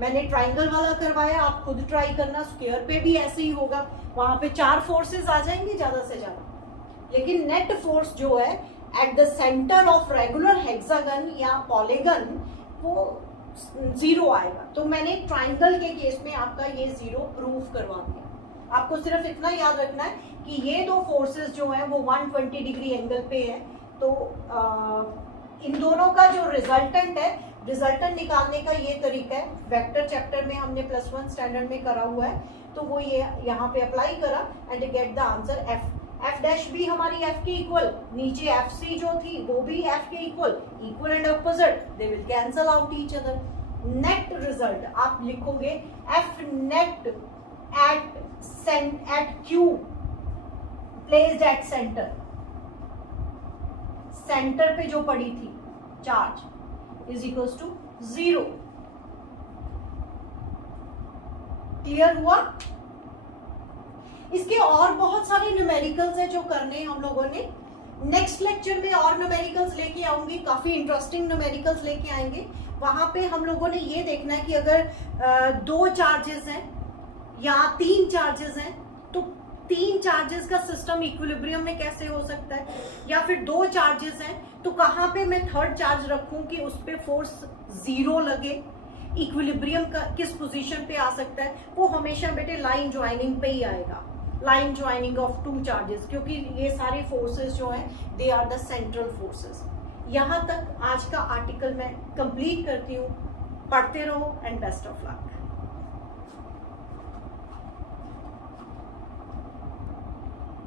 मैंने ट्राइंगल वाला करवाया, आप खुद ट्राई करना, स्क्वायर पे भी ऐसे ही होगा, वहां पे 4 फोर्सेस आ जाएंगे ज्यादा से ज्यादा। लेकिन नेट फोर्स जो है eight the centre of regular hexagon या पॉलीगन वो 0 आएगा। तो मैंने ट्राइंगल के केस में आपका ये 0 प्रूफ करवा दिया। आपको सिर्फ इतना याद रखना है कि ये दो फोर्सेस जो हैं वो 120 डिग्री एंगल पे है। तो इन दोनों का जो रिजल्टेंट है, रिजल्टेंट निकालने का ये तरीका है, वेक्टर चैप्टर में हमने +1 स्टैंडर्ड में करा हुआ है। तो वो ये यहाँ पे अप्लाई करा and gate the answer F. F dash भी हमारी एफ के इक्वल, नीचे एफ सी जो थी वो भी एफ के equal and opposite, they will cancel out each other. Net result आप लिखोगे F net at Q placed at centre, centre पे जो पड़ी थी charge is equals to 0। Clear हुआ? इसके और बहुत सारे न्यूमेरिकल्स हैं जो करने हम लोगों ने। नेक्स्ट लेक्चर में और न्यूमेरिकल्स लेके आऊंगी, काफी इंटरेस्टिंग न्यूमेरिकल्स लेके आएंगे। वहां पे हम लोगों ने ये देखना है कि अगर 2 चार्जेस हैं या 3 चार्जेस हैं तो 3 चार्जेस का सिस्टम इक्विलिब्रियम में कैसे हो सकता है, या फिर 2 चार्जेस हैं तो कहां पे मैं थर्ड चार्ज रखूं कि उस पे फोर्स 0 लगे, इक्विलिब्रियम का किस पोजीशन पे आ सकता है। वो हमेशा बेटे लाइन ज्वाइनिंग पे ही आएगा, लाइन ज्वाइनिंग ऑफ 2 चार्जेस, क्योंकि ये सारे फोर्सेस जो हैं they are the central forces. यहां तक आज का आर्टिकल मैं कंप्लीट करती हूँ। पढ़ते रहो एंड बेस्ट ऑफ लक।